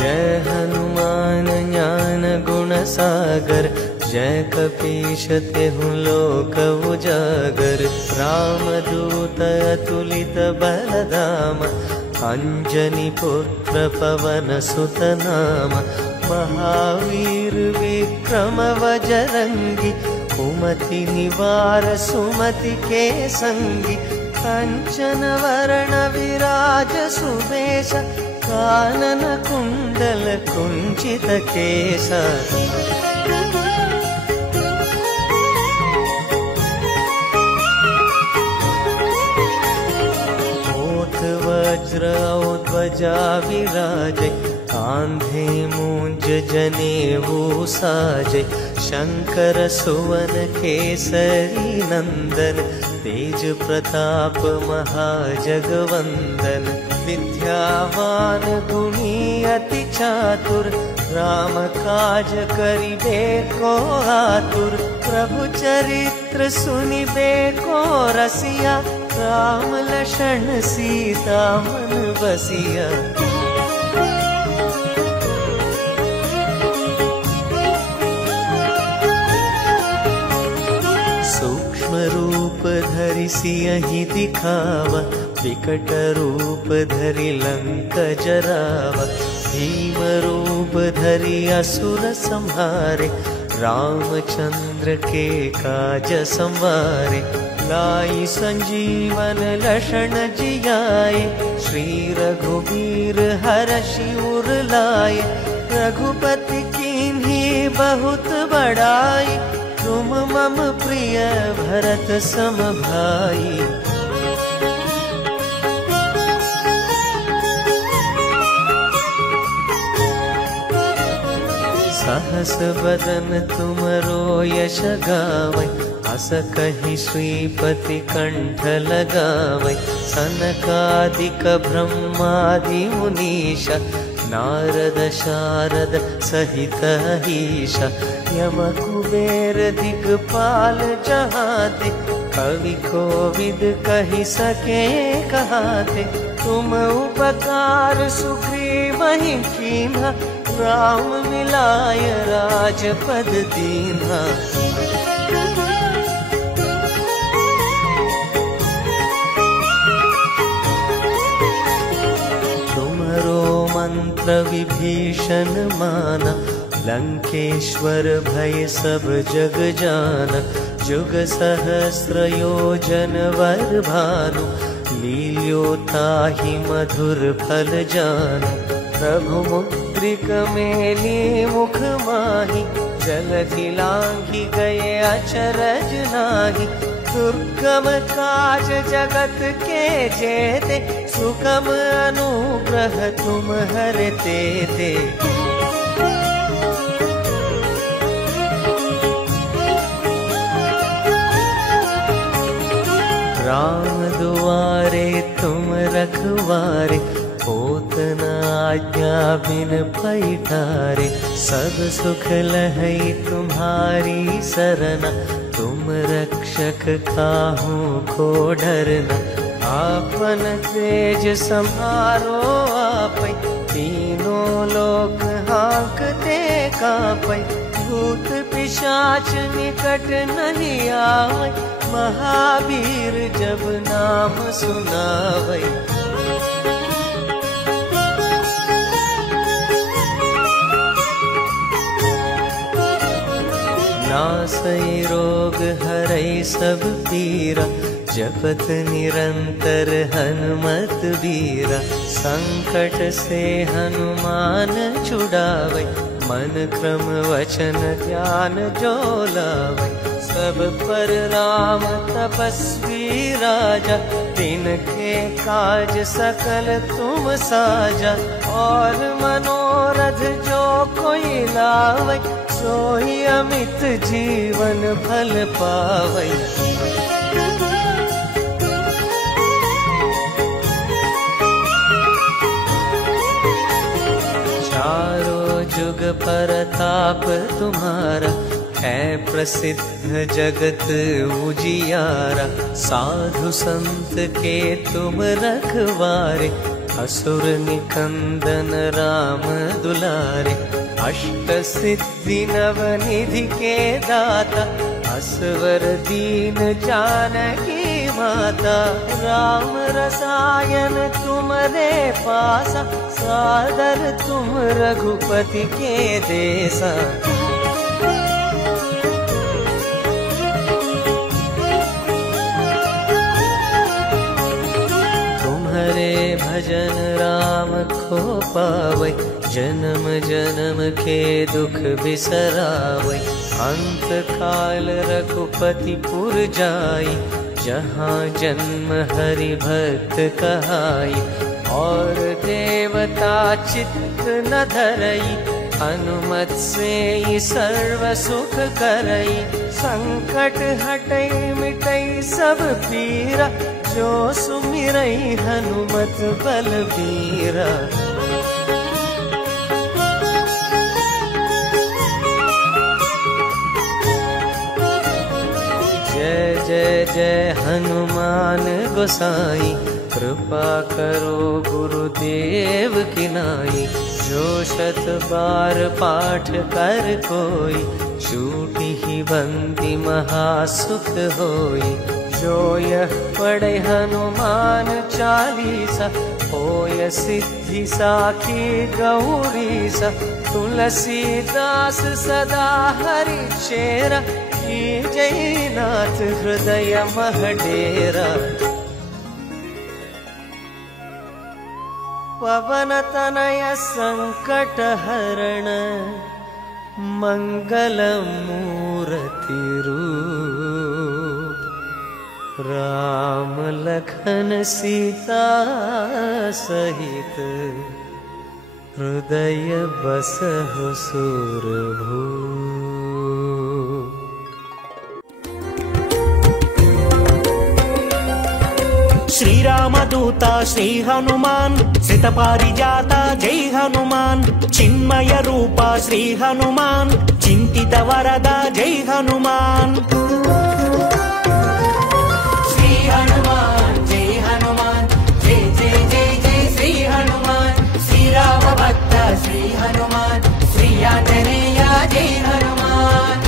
जय हनुमान ज्ञान गुण सागर, जय कपीश तेहु लोक उजागर। रामदूत अतुलित बलधाम, अंजनी पुत्र पवन सुत नाम। महावीर विक्रम बजरंगी, कुमति निवार सुमति के संगी। कंचन वरण विराज सुवेश, कानन कुंडल कुंचित केसा। वज्र ध्वजा विराजे, कांधे मूंज जनेऊ साजे। शंकर सुवन केसरी नंदन, तेज प्रताप महाजगवंदन। विद्यावान गुणी अति चातुर, राम काज करिबे को आतुर। प्रभु चरित्र सुनिबे को रसिया, राम लक्ष्मण सीता मन बसिया। सूक्ष्म रूप धरि सियहि दिखावा, विकट रूप धरि लंक जरावा। भीम रूप धरि असुर संहारे, रामचंद्र के काज संवारे। लाई संजीवन लक्षण जियाए, श्री रघुबीर हरषि उर लाए। रघुपति कीन्ही बहुत बड़ाई, तुम मम प्रिय भरत सम भाई। सहस बदन तुमरो यश गावै, अस कहि श्रीपति कंठ लगावै। सनकादिक ब्रह्मादि मुनीश, नारद शारद सहित ईश। यम कुबेर दिगपाल जहाते, कवि कोविद कहि सके कहाते। तुम उपकार सुग्रीवहि कीन्हा, राम मिलाय राजपद दीन्हा। मंत्र विभीषण माना, लंकेश्वर भय सब जग जाना। जुग सहस्र योजन वर भानु, लील्योताहि मधुर फल जानु। प्रभु मुद्रिक मेली मुख माहि, जलधि लांघि गए अचरज नाही। दुर्गम काज जगत के जेते, सुगम अनुग्रह तुम हरते थे। राम दुआरे तुम रखवारे, होत न आज्ञा बिन पैठारे। सब सुख लहै तुम्हारी सरना, तुम रक्षक काहू को डरना। आपन तेज समारो आपै, तीनों लोक हाँकते कांपै। भूत पिशाच निकट नहीं आवै, महावीर जब नाम सुनावै। नासै रोग हरै सब पीरा, जपत निरंतर हनुमत बीरा। संकट से हनुमान छुड़ावै, मन क्रम वचन ध्यान जो लावै। सब पर राम तपस्वी राजा, तिनके काज सकल तुम साजा। और मनोरथ जो कोई लावै, सोई अमित जीवन फल पावै। चारों जुग परताप तुम्हारा, है प्रसिद्ध जगत उजियारा। साधु संत के तुम रखवारे, असुर निकंदन राम दुलारे, अष्ट सिद्धि नवनिधि के दाता, असवर दीन जानकी माता। राम रसायन तुम्हारे पासा, सादर तुम रघुपति के देसा। तुम्हारे भजन राम को पावै, जन्म जन्म के दुख बिसरावै। अंत काल रघुपति पुर जाई, जहाँ जन्म हरि भक्त कहाई। और देवता चित्त न धरई, हनुमत से सर्व सुख करई। संकट हटई मिटई सब पीरा, जो सुमिरई हनुमत बलबीरा। जय जय जय हनुमान गोसाई, कृपा करो गुरुदेव की नाई। जो शत बार पाठ कर कोई, छूटी ही बंदी महासुख होई। जो यह पढ़े हनुमान चालीसा, होय सिद्धि साखी गौरीसा। तुलसीदास सदा हरि चेरा, जयनाथ हृदय महडेरा। पवन तनय संकट हरण, मंगल मूर्ति रूप। राम लखन सीता सहित, हृदय बसहु सुरभूप। श्रीरामदूत श्री हनुमान, सितपारिजात जय हनुमान। चिन्मय रूप श्री हनुमान, चिंतित वरद जय हनुमान। श्री हनुमान जय हनुमान, जय जय जय जय श्री हनुमान। श्री राम भक्त श्री हनुमान, श्री आंजनेय जय हनुमान।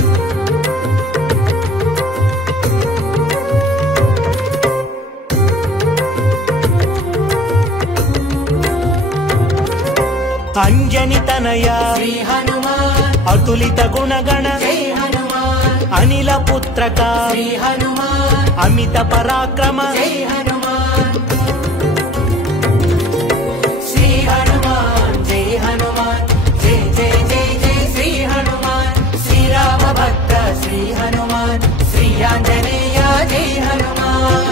अंजनी तनया श्री हनुमान, अतुलित गुणगण जय हनुमान। अनिल पुत्रक श्री हनुमान, अमित पराक्रम जय हनुमान। श्री हनुमान जय हनुमान, जय जय जय जय श्री हनुमान। श्री राम भक्त श्री हनुमान, श्री आंजनेय जय हनुमान।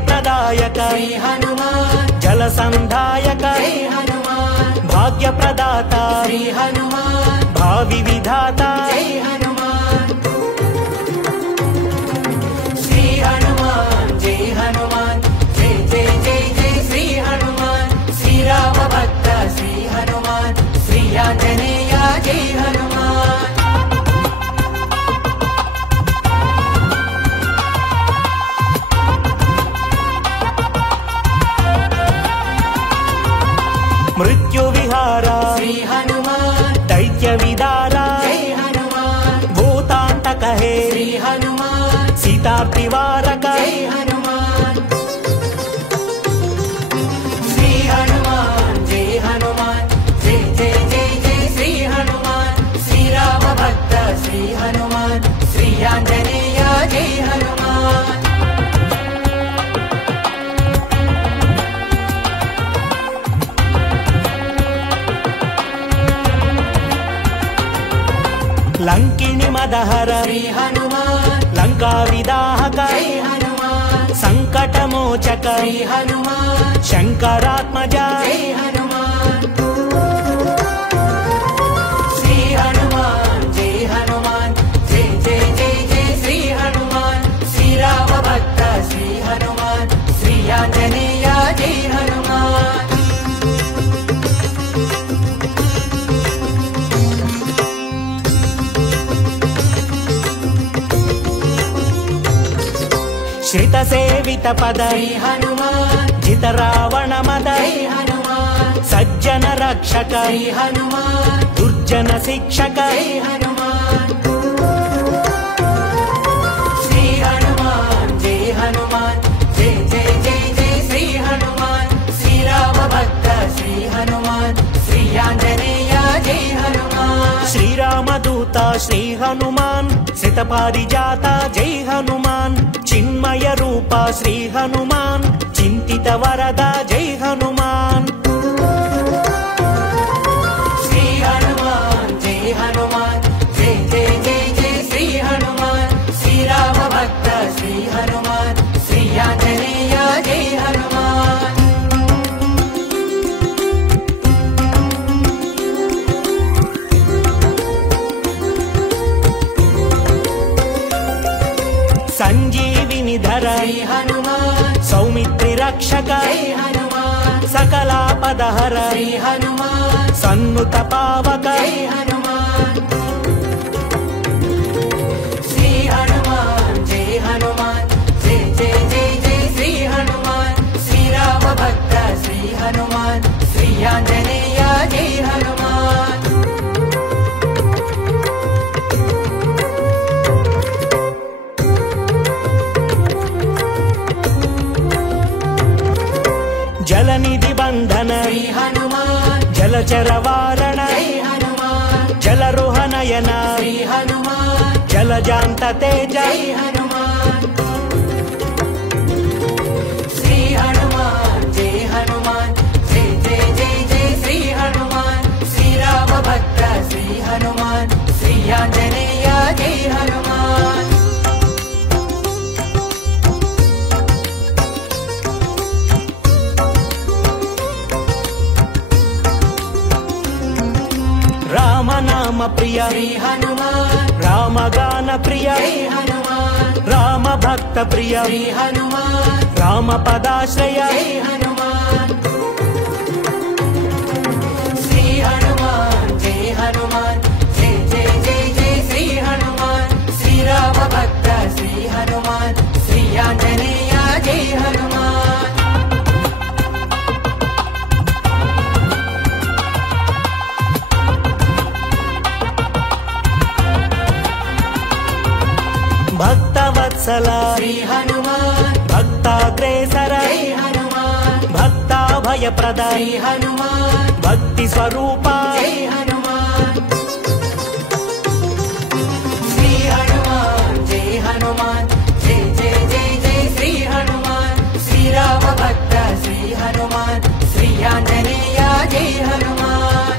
प्रदायक श्री हनुमान, जल संधायक जय हनुमान। भाग्य प्रदाता श्री हनुमान, भावि विधाता जय हनुमान। श्री हनुमान जय हनुमान, जय जय जय जय श्री हनुमान। श्री राम भक्त श्री हनुमान, श्री आंजनेय जय हनुमान। मृत्यु विहारा श्री हनुमान, दैत्य विदारा जय हनुमान। भूतांतक है श्री हनुमान, सीतार्तिवारक जय हनुमान। श्री हनुमान जय हनुमान, जय जय जय जय श्री हनुमान। श्री राम भक्त श्री हनुमान, श्री आंजनेय जय हनुमान। लंकिनी मदहर श्री हनुमान, लंका विदाहक जय हनुमान। संकट मोचक श्री हनुमान, शंकरात्मज जय हनुमान। श्री हनुमान जय हनुमान, जय जय जय जय श्री हनुमान। श्री राम भक्त श्री हनुमान, श्री आंजनेय जय हनुमान। శ్రిత సేవిత పద శ్రీ హనుమాన్ జిత రావణ మద జై హనుమాన్ సజ్జన రక్షక శ్రీ హనుమాన్ దుర్జన శిక్షక జై హనుమాన్ శ్రీ హనుమాన్ జై హనుమాన్ జై జై జై జై శ్రీ హనుమాన్ శ్రీరామ భక్త శ్రీ హనుమాన్ శ్రీ ఆంజనేయ జై హనుమాన్ శ్రీరామదూత శ్రీ హనుమాన్ శ్రిత పారిజాత జై హనుమాన్ చిన్మయ రూప శ్రీ హనుమాన్ చింతిత వరద జై హనుమాన్ శ్రీ హనుమాన్ జై హనుమాన్ జై జై జై జై శ్రీ హనుమాన్ శ్రీరామ భక్త శ్రీ హనుమాన్ శ్రీ ఆంజనేయ జై హనుమాన్ సంజీవిని ధర శ్రీ హనుమాన్ సౌమిత్రి రక్షక జై హనుమాన్ సకలాపదహర శ్రీ హనుమాన్ సన్నుత పావక జై హనుమాన్ శ్రీ హనుమాన్ జై హనుమాన్ జై జై జై జై శ్రీ హనుమాన్ శ్రీరామ భక్త శ్రీ హనుమాన్ శ్రీ ఆంజనేయ జై హనుమాన్ జలనిధి బంధన శ్రీ హనుమాన్ జలచర వారణ జై హనుమాన్ జలరుహనయన శ్రీ హనుమాన్ జలజాంత తేజ జై హనుమాన్ శ్రీ హనుమాన్ జై హనుమాన్ జై జై జై జై శ్రీ హనుమాన్ శ్రీరామ భక్త శ్రీ హనుమాన్ శ్రీ ఆంజనేయ జై హనుమాన్ రామనామ ప్రియ శ్రీ హనుమాన్ రామగాన ప్రియ జై హనుమాన్ రామ భక్త ప్రియ శ్రీ హనుమాన్ రామ పదాశ్రయ జై హనుమాన్ శ్రీ హనుమాన్ జై హనుమాన్ జై జై జై జై శ్రీ హనుమాన్ శ్రీరామ భక్త శ్రీ హనుమాన్ శ్రీ ఆంజనేయ జై హనుమాన్ భక్తవత్సల శ్రీ హనుమాన్ భక్తాగ్రేసర జై హనుమాన్ భక్తాభయప్రద శ్రీ హనుమాన్ భక్తి స్వరూప జై హనుమాన్ శ్రీ హనుమాన్ జై హనుమాన్ జై జై జై జై శ్రీ హనుమాన్ శ్రీరామ భక్త శ్రీ హనుమాన్ శ్రీ ఆంజనేయ జై హనుమాన్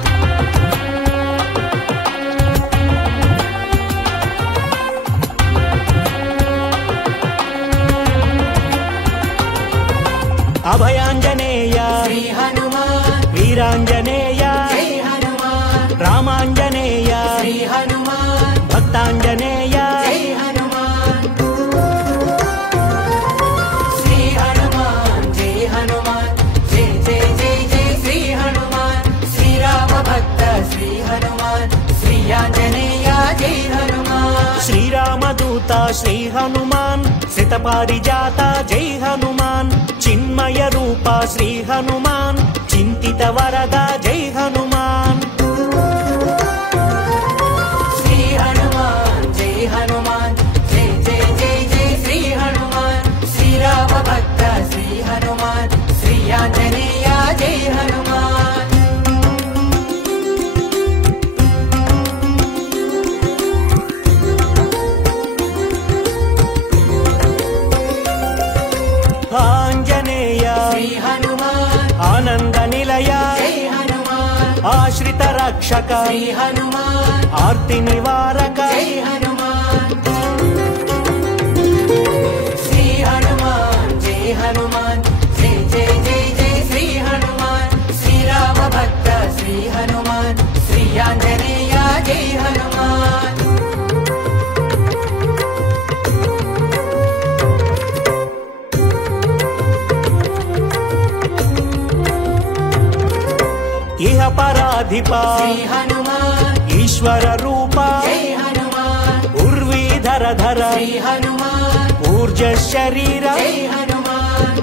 అభయాంజనేయ శ్రీ హనుమాన్ వీరాంజనేయ జై హనుమాన్ రామాంజనేయ శ్రీ హనుమాన్ భక్తాంజనేయ జై హనుమాన్ శ్రీ హనుమాన్ జై హనుమాన్ జై జై జై జై శ్రీ హనుమాన్ శ్రీరామ భక్త శ్రీ హనుమాన్ శ్రీ ఆంజనేయ జై హనుమాన్ శ్రీరామదూత శ్రీ హనుమాన్ శ్రిత పారిజాత జై హనుమాన్ చిన్మయ రూప శ్రీ హనుమాన్ చింతిత వరద జై హనుమాన్ శ్రీ హనుమాన్ జై హనుమాన్ జై జై జై జై శ్రీ హనుమాన్ శ్రీరామ భక్త శ్రీ హనుమాన్ శ్రీ ఆంజనేయ జై హనుమాన్ ఆంజనేయ శ్రీ హనుమాన్ ఆనంద నిలయ జై హనుమాన్ ఆశ్రిత రక్షక శ్రీ హనుమాన్ ఆర్తి నివారక జై హనుమాన్ శ్రీ హనుమాన్ జై హనుమాన్ జై జై జై జై శ్రీ హనుమాన్ శ్రీరామ భక్త శ్రీ హనుమాన్ శ్రీ ఆంజనేయ జై హనుమాన్ ఇహ పరాధిప శ్రీ హనుమాన్ ఈశ్వర రూప జై హనుమాన్ ఉర్వీధర ధర శ్రీ హనుమాన్ ఊర్జ శరీర జై హనుమాన్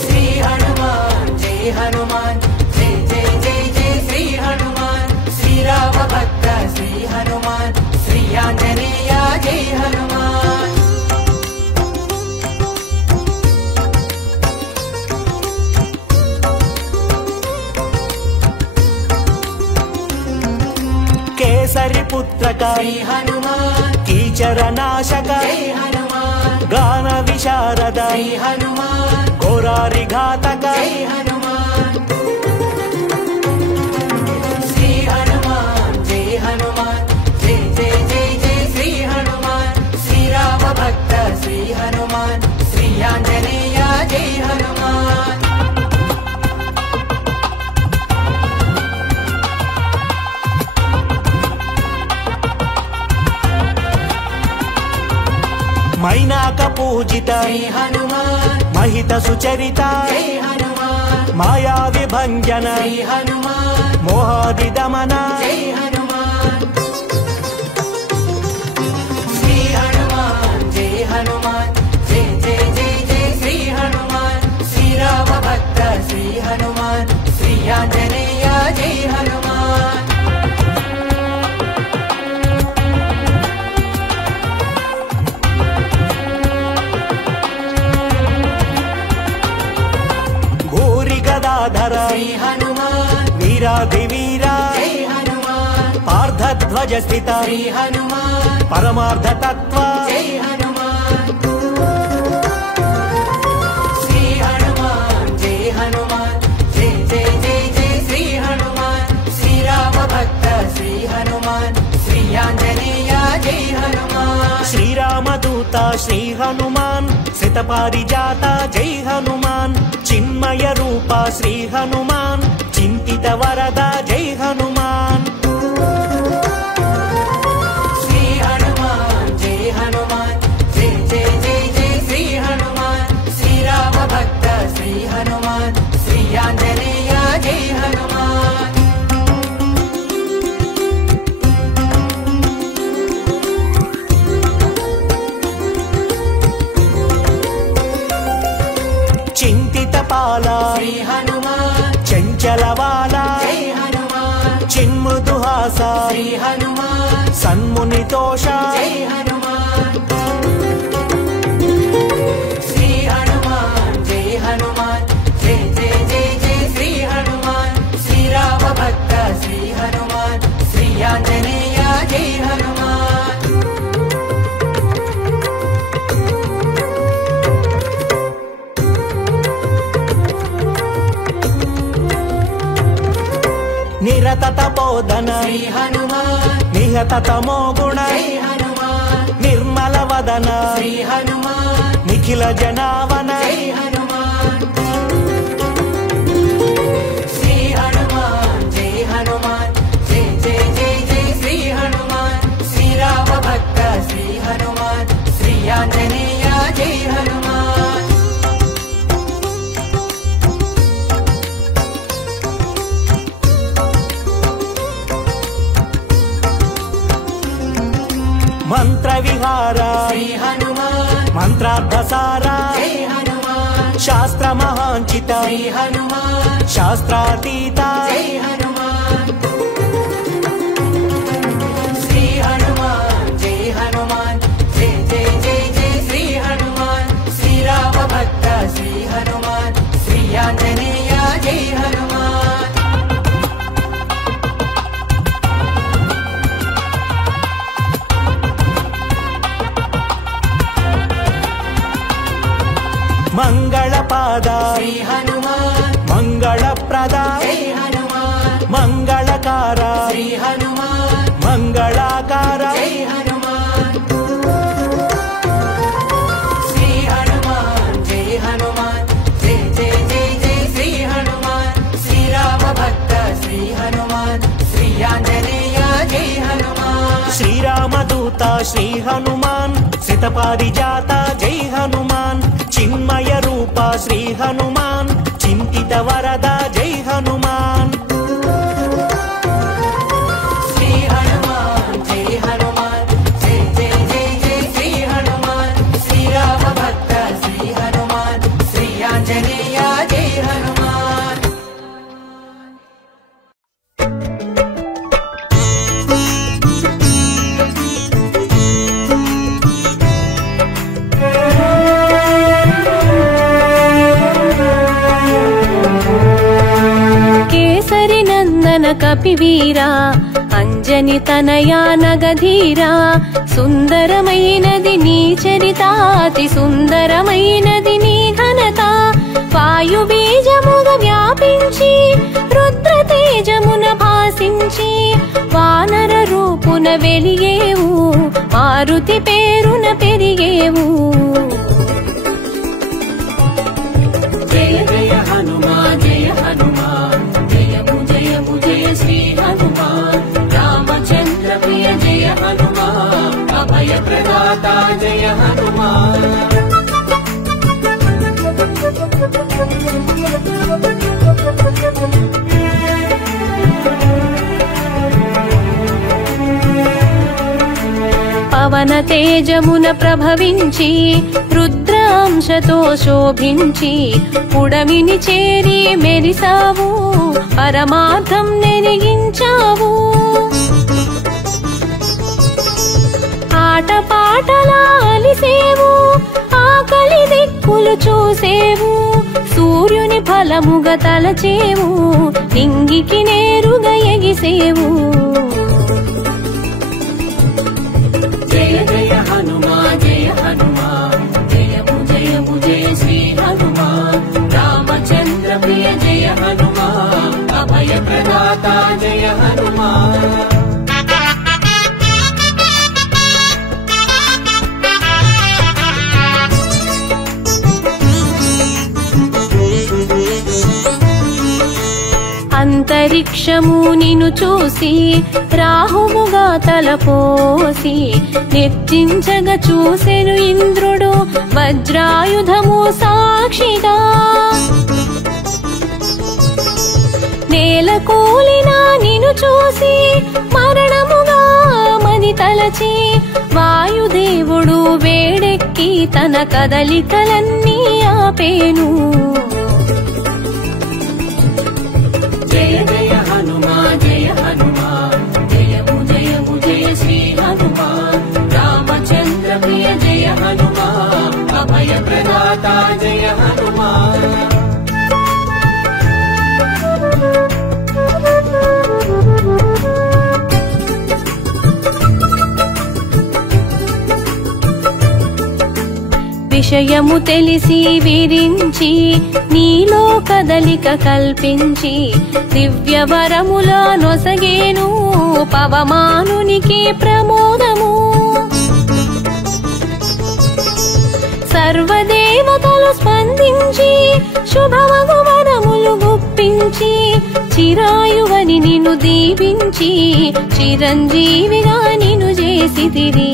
శ్రీ హనుమాన్ జై హనుమాన్ జై జై జై జై శ్రీ హనుమాన్ శ్రీరామ భక్త శ్రీ హనుమాన్ శ్రీ ఆంజనేయ జై హనుమాన్ కేసరి పుత్రక శ్రీ హనుమాన్ కీచర నాశక జై హనుమాన్ గాన విశారద శ్రీ హనుమాన్ ఘోరారి ఘాతక జై హనుమాన్ శ్రీ హనుమాన్ జై హనుమాన్ జై జై జై జై శ్రీ హనుమాన్ శ్రీరామ భక్త శ్రీ హనుమాన్ శ్రీ ఆంజనేయ జై హనుమాన్ మైనాక పూజిత శ్రీ హనుమాన్ మహిత సుచరిత జై హనుమాన్ మాయా విభంజన శ్రీ హనుమాన్ మోహాది దమన జై హనుమాన్ శ్రీ హనుమాన్ జై హనుమాన్ జై జై జై జై శ్రీ హనుమాన్ శ్రీరామ భక్త శ్రీ హనుమాన్ శ్రీ ఆంజనేయ జై హనుమాన్ భూరి గదాధర శ్రీ హనుమాన్ వీరాధి వీర జై హనుమాన్ పార్థధ్వజ స్థిత శ్రీ హనుమాన్ పరమార్థ తత్వ జై హనుమాన్ శ్రీ హనుమాన్ జై హనుమాన్ జై జై జై జై శ్రీ హనుమాన్ శ్రీరామ భక్త శ్రీ హనుమాన్ శ్రీ ఆంజనేయ జై హనుమాన్ శ్రీరామదూత శ్రీ హనుమాన్ శతపారిజాత జై హనుమాన్ చిన్మయ రూప శ్రీ హనుమాన్ చింతిత వరద జై హనుమాన్ శ్రీ హనుమాన్ జై హనుమాన్ జై జై జై జై శ్రీ హనుమాన్ శ్రీరామ భక్త శ్రీ హనుమాన్ శ్రీ ఆంజనేయ జై హనుమాన్ చింతిత పాల శ్రీ హనుమాన్ చంచలవాల జై హనుమాన్ చిన్మృదుహాస శ్రీ హనుమాన్ సన్మునితోష జై హనుమాన్ శ్రీ హనుమాన్ జై హనుమాన్ జై జై జై జై శ్రీ హనుమాన్ శ్రీరామ భక్త శ్రీ హనుమాన్ శ్రీ ఆంజనేయ జై హనుమాన్ నిరత తపోధన శ్రీ హనుమాన్ నిహత తమో గుణ జై హనుమాన్ నిర్మల వదన శ్రీ హనుమాన్ నిఖిల జనావన జై హనుమాన్ శ్రీ హనుమాన్ జై హనుమాన్ జై జై జై జై శ్రీ హనుమాన్ శ్రీరామ భక్త శ్రీ హనుమాన్ శ్రీ ఆంజనేయ జై హనుమాన్ మంత్ర విహార శ్రీ హనుమాన్ మంత్రార్థసార జై హనుమాన్ శాస్త్ర మహాంచిత శ్రీ హనుమాన్ శాస్త్రాతీత జై హనుమాన్ శ్రీ హనుమాన్ జై హనుమాన్ జై జై జై జై శ్రీ హనుమాన్ శ్రీరామ భక్త శ్రీ హనుమాన్ శ్రీ ఆంజనేయ జై హనుమాన్ మంగళ పాద శ్రీ హనుమాన్ మంగళ ప్రద జై హనుమాన్ మంగళకార శ్రీ హనుమాన్ మంగళాకార జై హనుమాన్ శ్రీ హనుమాన్ జై హనుమాన్ జై జై జై జై శ్రీ హనుమాన్ శ్రీరామ భక్త శ్రీ హనుమాన్ శ్రీ ఆంజనేయ జై హనుమాన్ శ్రీరామదూత శ్రీ హనుమాన్ శతపారిజాత జై హనుమాన్ చిన్మయ రూప శ్రీ హనుమాన్ చింతిత వరద జై హనుమాన్ శ్రీ హనుమాన్ జై హనుమాన్ జై జై జై జై శ్రీ కపివీరా అంజని తనయా నగధీరా సుందరమైనది నీ చరితాతి సుందరమైనది నీ ఘనత వాయు బీజముగ వ్యాపించి రుద్ర తేజమున భాసించి వానర రూపున వెలిగేవు మారుతి పేరున పెరిగేవు జయ జయ హనుమాన్ జయ హనుమాన్ జయము జయము జయ శ్రీ హనుమాన్ రామచంద్ర ప్రియ జయ హనుమాన్ అభయ ప్రదాత జయ హనుమాన్ పవన తేజమున ప్రభవించి రుద్రాంశతో శోభించి పుడమిని చేరి మెరిసావు పరమార్థం నెరిగించావు ఆటపాటలాలిసేవు ఆకలి దిక్కులు చూసేవు సూర్యుని ఫలముగా తలచేవు నింగికి నేరుగా ఎగిసేవు జయ జయ హనుమాన్ జయ హనుమాన్ జయము జయము జయ శ్రీ హనుమాన్ రామచంద్ర ప్రియ జయ హనుమాన్ అభయ ప్రదాత జయ హనుమాన్ అంతరిక్షము నిన్ను చూసి రాహువుగా తలపోసి నిర్జించగా చూసెను ఇంద్రుడు వజ్రాయుధము సాక్షిగా నేల కూలినా నిన్ను చూసి మరణముగా మది తలచి వాయుదేవుడు వేడెక్కి తన కదలికలన్నీ ఆపేను జయ జయ హనుమాన్ జయ హనుమాన్ జయము జయము జయ శ్రీ హనుమాన్ రామచంద్ర ప్రియ జయ హనుమాన్ అభయ ప్రదాత జయ హనుమాన్ విషయము తెలిసి విరించి నీలో కదలిక కల్పించి దివ్యవరముల నొసగేను పవమానునికి ప్రమోదము సర్వదేవతలు స్పందించి శుభమగు వరములు గుప్పించి చిరాయువని నిన్ను దీవించి చిరంజీవిగా నిన్ను చేసితిరి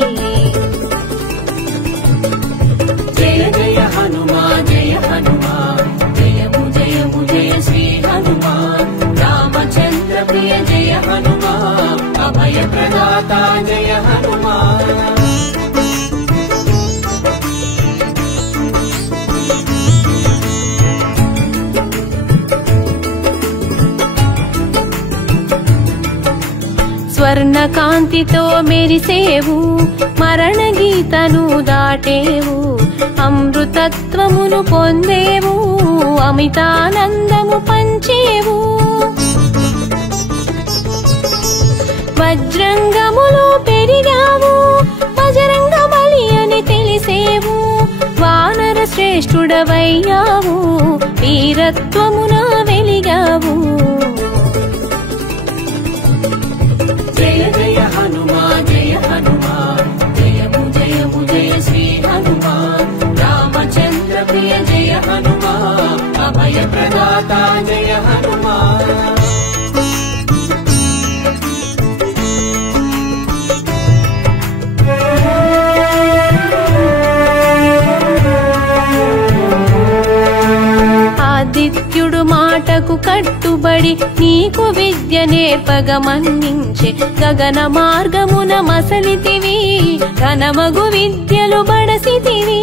జయ జయ హనుమాన్ జయ హనుమాన్ జయము జయము జయ శ్రీ హనుమాన్ రామచంద్ర ప్రియ జయ హనుమాన్ అభయ ప్రదాత జయ హనుమాన్ స్వర్ణ కాంతితో మెరిసేవు మరణ గీతను దాటేవు అమృతత్వమును పొందేవు అమితానందము పంచేవు వజ్రంగములో పెరిగావు బజరంగ బలి అని తెలిసేవు వానర శ్రేష్ఠుడవయ్యావు వీరత్వమున వెలిగావు జయ జయ హనుమాన్ జయ హనుమాన్ జయము జయము జయ శ్రీ హనుమాన్ రామచంద్ర ప్రియ జయ హనుమాన్ అభయ ప్రదాత జయ హనుమాన్ ఆదిత్యుడు మాటకు కట్టుబడి నీకు విద్య నేర్పగ మన్నించే గగన మార్గమున మసలితివి ఘనమగు విద్యలు బడసితివి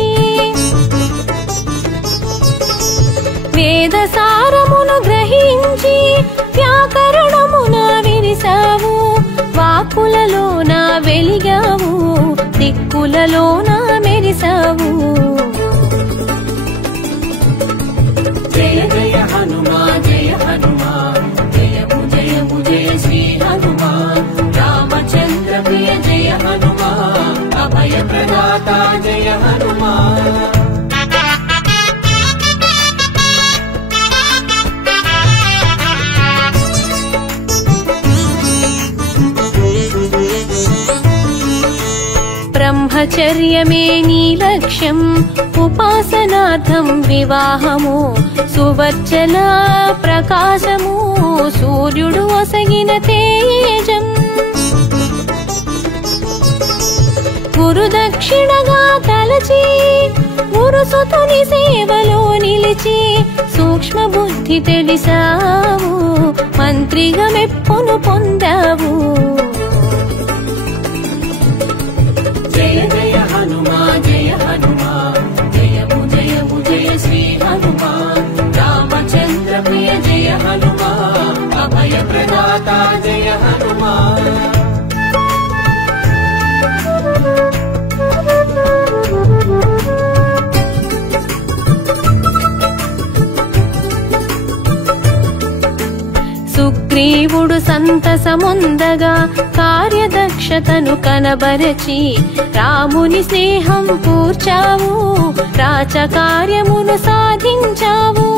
వేద సారమును గ్రహించి వ్యాకరణమున విరిసావు వాక్కులలోన వెలిగావు దిక్కులలోన మెరిసావు జయ జయ హనుమాన్ జయ హనుమాన్ జయము జయము జయ अभयप्रदाता जय हनुमान। బ్రహ్మచర్యమే నీ లక్ష్యం, ఉపాసనార్థం వివాహము, సువర్చల ప్రకాశము, సూర్యుడు ఒసగిన తేజం. గురు దక్షిణగా తలచి గురుసుతుని సేవలో నిలిచి సూక్ష్మ బుద్ధి తెలిసావు, మంత్రిగా మెప్పును పొందావు. जय जय हनुमान जय हनुमान, जयमु जयमु जय श्री हनुमान। रामचंद्र प्रिय जय हनुमान, अभय प्रदाता जय हनुमान। సుగ్రీవుడు సంతసముందగా కార్యదక్షతను కనబరచి రాముని స్నేహం కూర్చావు, రాచకార్యమును సాధించావు.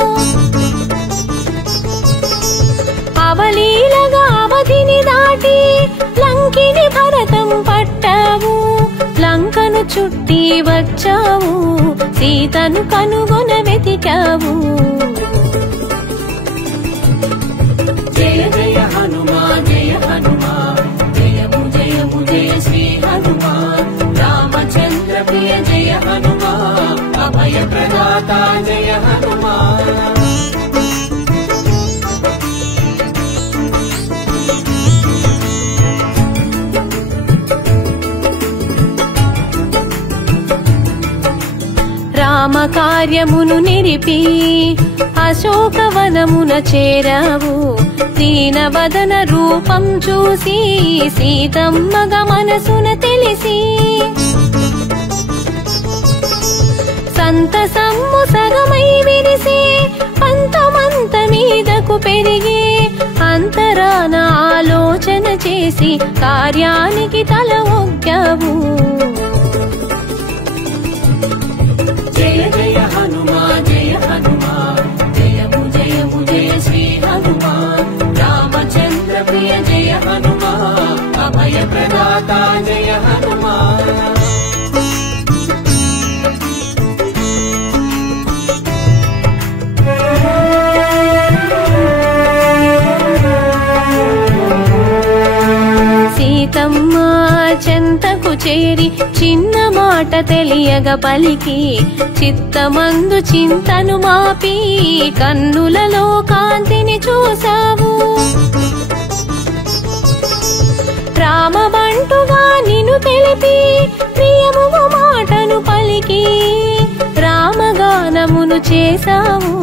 అవలీలగా అవధిని దాటి లంకిని భరతం పట్టావు, లంకను చుట్టి వచ్చావు, సీతను కనుగొన వెతికావు. जय जय हनुमान जय हनुमान, जयमु जयमु जय श्री हनुमान। रामचंद्र प्रिय जय हनुमान, अभय प्रदाता जय हनुमान। రామ కార్యమును నిరిపి అశోకవనమున చేరావు, దీనవదన రూపం చూసి సీతమ్మగ మనసున తెలిసి సంతసమ్ము సగమై విరిసి పంతమంత మీదకు పెరిగి అంతరాన ఆలోచన చేసి కార్యానికి తల ఒగ్గావు. जय जय हनुमान जय हनुमान, जयमु जयमु जय श्री हनुमान। रामचंद्र प्रिय जय हनुमान, अभय प्रदाता जय हनुमान। సీతమ్మ చెంతకు చేరి చిన్న మాట తెలియగ పలికి చిత్తమందు చింతను మాపి కన్నులలో కాంతిని చూసావు. రామబంటుగా నిన్ను తెలిపి ప్రియము మాటను పలికి రామగానమును చేసావు,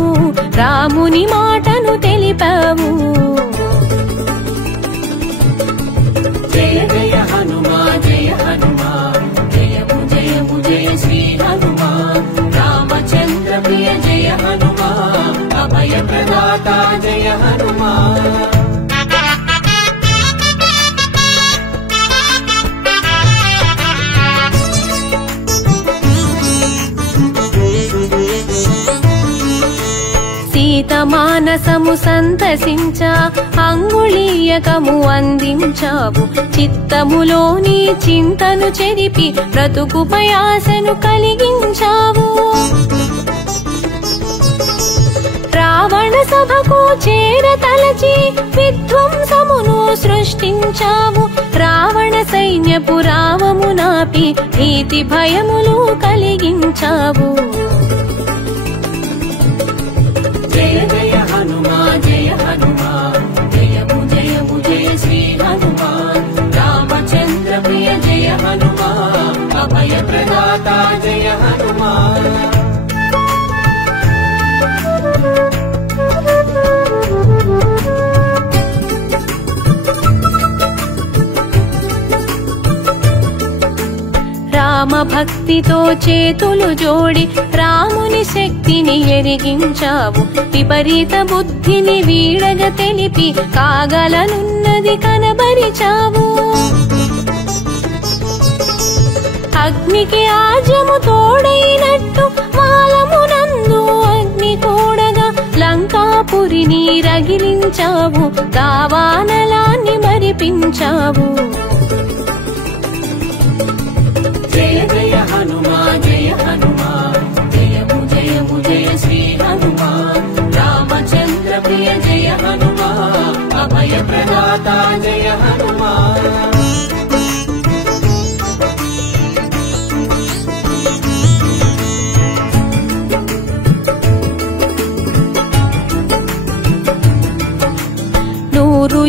రాముని మాటను తెలిపావు. जय जय हनुमान जय हनुमान, जयमु जयमु जय श्री हनुमान। रामचंद्र प्रिय जय हनुमान, अभय प्रदाता जय हनुमान। సీత మానసము సంతసించా అంగుళీయకము అందించావు, చిత్తములోని చింతను చెరిపి బ్రతుకు ప్రయాసను కలిగించావు. రావణ సభకు చేరతలచి విధ్వంసమును సృష్టించావు, రావణ సైన్యపు రావము నాపి భీతి భయములు కలిగించావు. जय जय हनुमान जय हनुमान, जयमु जयमु जय श्री हनुमान। रामचंद्र प्रिय जय हनुमान, अभय प्रदाता जय हनुमान। రామ భక్తితో చేతులు జోడి రాముని శక్తిని ఎరిగించావు, విపరీత బుద్ధిని వీడగ తెలిపి కాగలనున్నది కనబరిచావు. అగ్నికి ఆజ్యము తోడైనట్టు మాలమునందు అగ్ని కూడగా లంకాపురిని రగిలించావు, దావానలాన్ని మరిపించావు. జయ జయ హనుమా జయ హనుమా, జయము జయము జయ శ్రీ హనుమా. రామచంద్ర ప్రియ జయ హనుమా, అభయ ప్రదాత జయ హనుమా.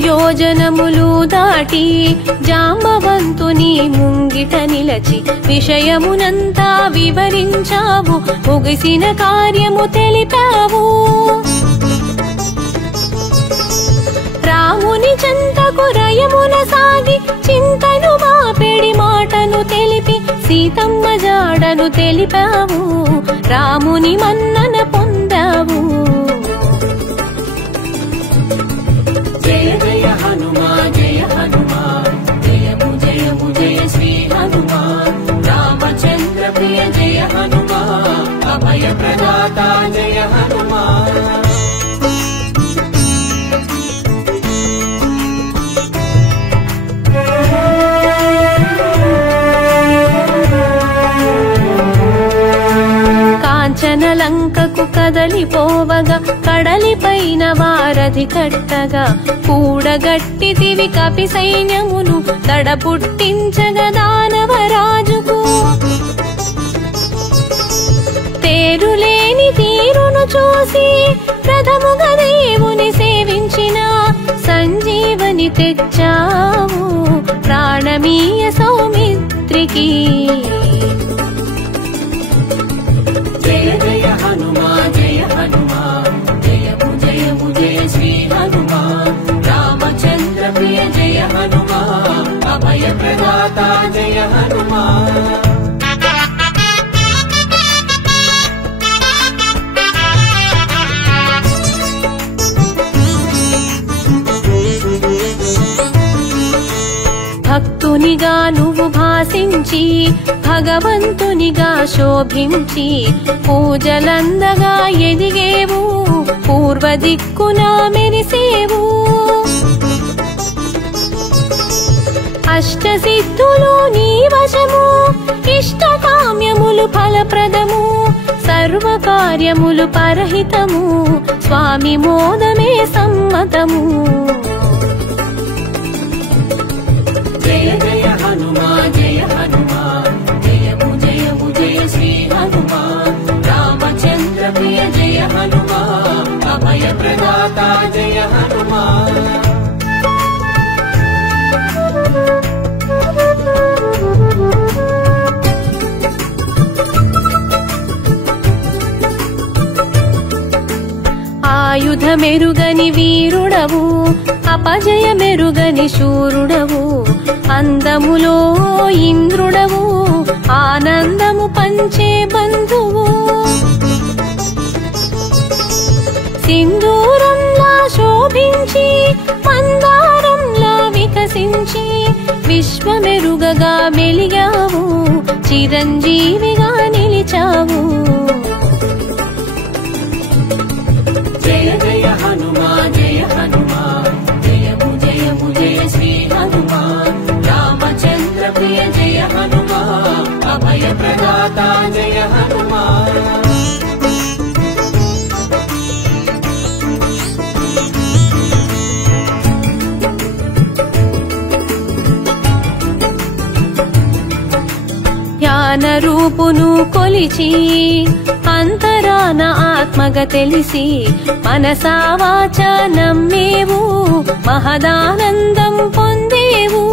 యోజనములు దాటి జాంబవంతుని ముంగిట నిలచి విషయమునంతా వివరించావు, ముగిసిన కార్యము తెలిపావు. రాముని చెంతకు రయమున సాగి చింతను మాపెడి మాటను తెలిపి సీతమ్మ జాడను తెలిపావు, రాముని మన్నన పొందావు. జయ జయ హనుమా జయ హనుమా, జయము జయము జయ శ్రీ హనుమా. రామచంద్ర ప్రియ జయ హనుమా, అభయ ప్రదాత జయ హనుమా. లంకకు కదలిపోవగా కడలిపైన వారధి కట్టగా కూడగట్టిదివి కపి సైన్యమును దడపుట్టించగా దానవరాజుకు. తేరులేని తీరును చూసి ప్రథముగా దేవుని సేవించిన సంజీవని తెచ్చావు, ప్రాణమీయ సౌమిత్రికి. జయ జయ హనుమా జయ హనుమా, జయము జయము జయ శ్రీ హనుమా. రామచంద్ర ప్రియ జయ హనుమా, అభయ ప్రదాత జయ హనుమా. భక్తునిగా నువ్వు భాసించి భగవంతునిగా శోభించి పూజలందగా ఎదిగేవు, పూర్వ దిక్కున మెరిసేవు. అష్టసిద్ధులు నీ వశము, ఇష్టకామ్యములు ఫలప్రదము, సర్వకార్యములు పరహితము, స్వామి మోదమే సమ్మతము. జయ జయ హనుమా జయ హనుమా, జయము జయము జయ శ్రీ హనుమా. రామచంద్ర ప్రియ జయ హనుమా, అభయ ప్రదాత జయ హనుమా. ఆయుధమెరుగని వీరుడవు, అపజయమెరుగని శూరుడవు, అందములో ఇంద్రుడవు, ఆనందము పంచే బంధువు. సింధూరంలా శోభించి మందారంలా వికసించి విశ్వమెరుగగా మెలిగావు, చిరంజీవిగా నిలిచావు. జయ జయ హనుమా జయ హనుమా, జయము జయము జయ శ్రీ హనుమా. రామచంద్ర ప్రియ జయ హనుమా, అభయ ప్రదాత జయ హనుమా. జ్ఞాన రూపును కొలిచి అంతరాన ఆత్మగ తెలిసి మనసా వాచ నమ్మేవు, మహదానందం పొందేవు.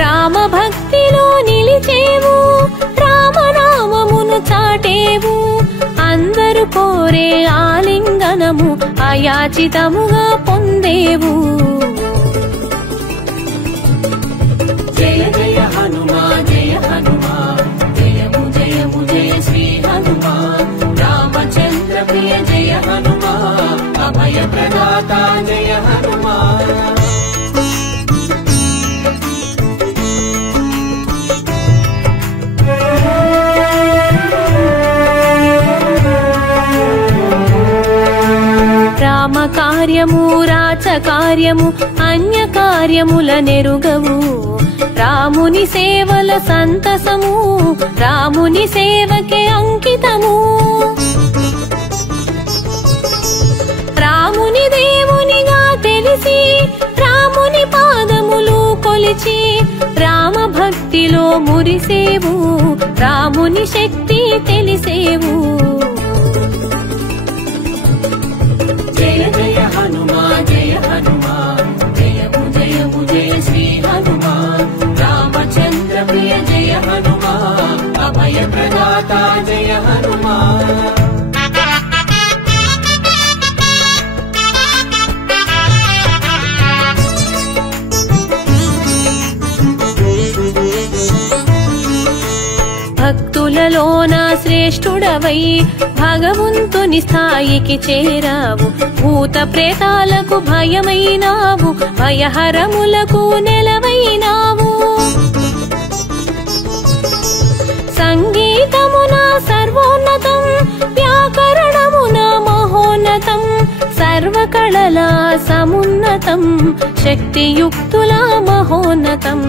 రామ భక్తిలో నిలిచేవు, రామనామమును చాటేవు, అందరు కోరే ఆలింగనము అయాచితముగా పొందేవు. జయ జయ హనుమా జయ హనుమా, జయము జయము జయ శ్రీ హనుమా. రామచంద్ర ప్రియ జయ హనుమా, అభయ ప్రదాత జయ హనుమా. కార్యము రాచకార్యము అన్య కార్యముల నెరుగవు రాముని సేవల సంతసము రాముని సేవకే అంకితము రాముని దేవునిగా తెలిసి రాముని పాదములు కొలిచి రామ భక్తిలో మురిసేవు రాముని శక్తి తెలిసేవు జయ జయ హనుమాన్ జయ హనుమాన్ జయము జయము జయ శ్రీ హనుమాన్ రామచంద్ర ప్రియ జయ హనుమాన్ అభయ ప్రదాత జయ హనుమాన్ భక్తులలోన శ్రేష్ఠుడవై భగవంతుని స్థాయికి చేరావు భూత ప్రేతాలకు భయమైనావు భయహరములకు నెలవైనావు సంగీతమున సర్వోన్నతం వ్యాకరణమున మహోన్నతం సర్వకళల సమున్నతం శక్తియుక్తుల మహోన్నతం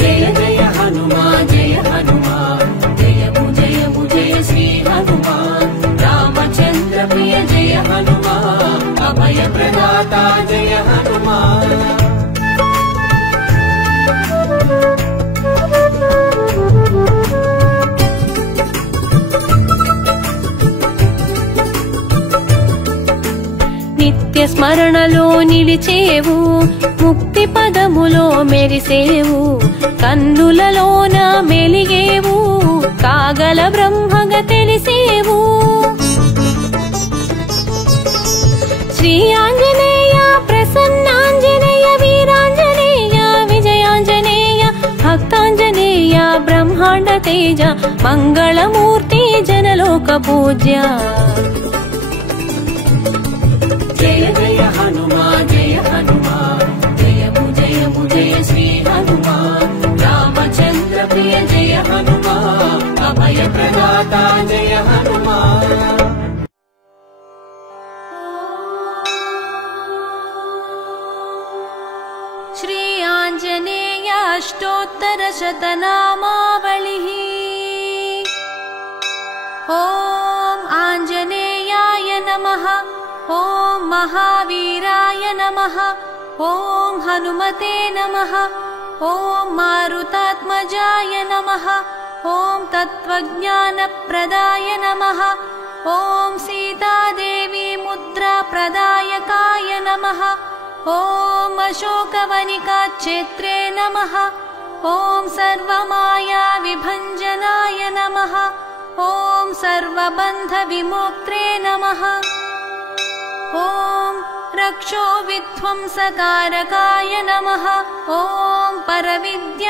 జయ జయ హనుమాన్ జయము జయము జయ శ్రీ హనుమాన్ రామచంద్ర ప్రియ జయ హనుమాన్ అభయ ప్రదాత జయ హనుమాన్ నిత్య స్మరణలో నిలిచేవు ముక్తి పదములో మెరిసేవు కన్నులలోన మెలిగేవు కాగల బ్రహ్మగ తెలిసేవు శ్రీ ఆంజనేయ ప్రసన్నాంజనేయ వీరాంజనేయ విజయాంజనేయ భక్తాంజనేయ బ్రహ్మాండ తేజ మంగళమూర్తి జనలోక పూజ్య జయ జయ హనుమాన్ జయము జయము జయ శ్రీ హనుమాన్ రామచంద్ర ప్రియ జయ హనుమాన్ అభయ ప్రదాత జయ హనుమాన్ श्री आंजनेय अष्टोत्तर शतनामावलिः ॐ आंजनेयाय नमः ॐ महावीराय नमः ॐ हनुमते नमः ॐ मारुतात्मजाय नमः ॐ तत्त्वज्ञानप्रदाय नमः ॐ सीतादेवी मुद्राप्रदायकाय नमः ॐ अशोकवनिकाक्षेत्रे नमः ॐ सर्वमाया विभञ्जनाय नमः ॐ सर्वबन्धविमोक्त्रे नमः ॐ रक्षोविध्वंसकारकाय नमः ॐ परविद्यापरिहाराय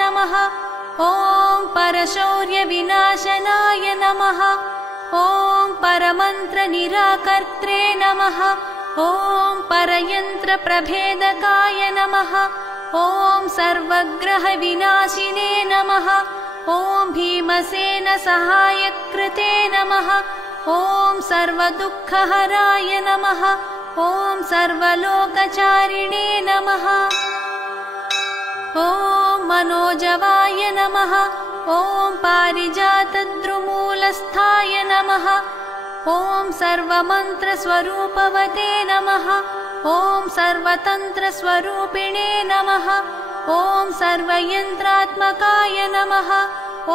नमः ॐ परशौर्यविनाशनाय नमः ॐ परमन्त्रनिराकर्त्रे नमः ॐ परयन्त्रप्रभेदकाय नमः ॐ सर्वग्रहविनाशिने नमः ॐ भीमसेनसहायकृते नमः ॐ सर्वदुःखहराय नमः ॐ सर्वलोकचारिणे नमः ॐ मनोजवाय नमः ॐ पारिजातद्रुमूलस्थाय नमः ॐ सर्वमन्त्रस्वरूपवते नमः ॐ सर्वतन्त्रस्वरूपिणे नमः ॐ सर्वयन्त्रात्मकाय नमः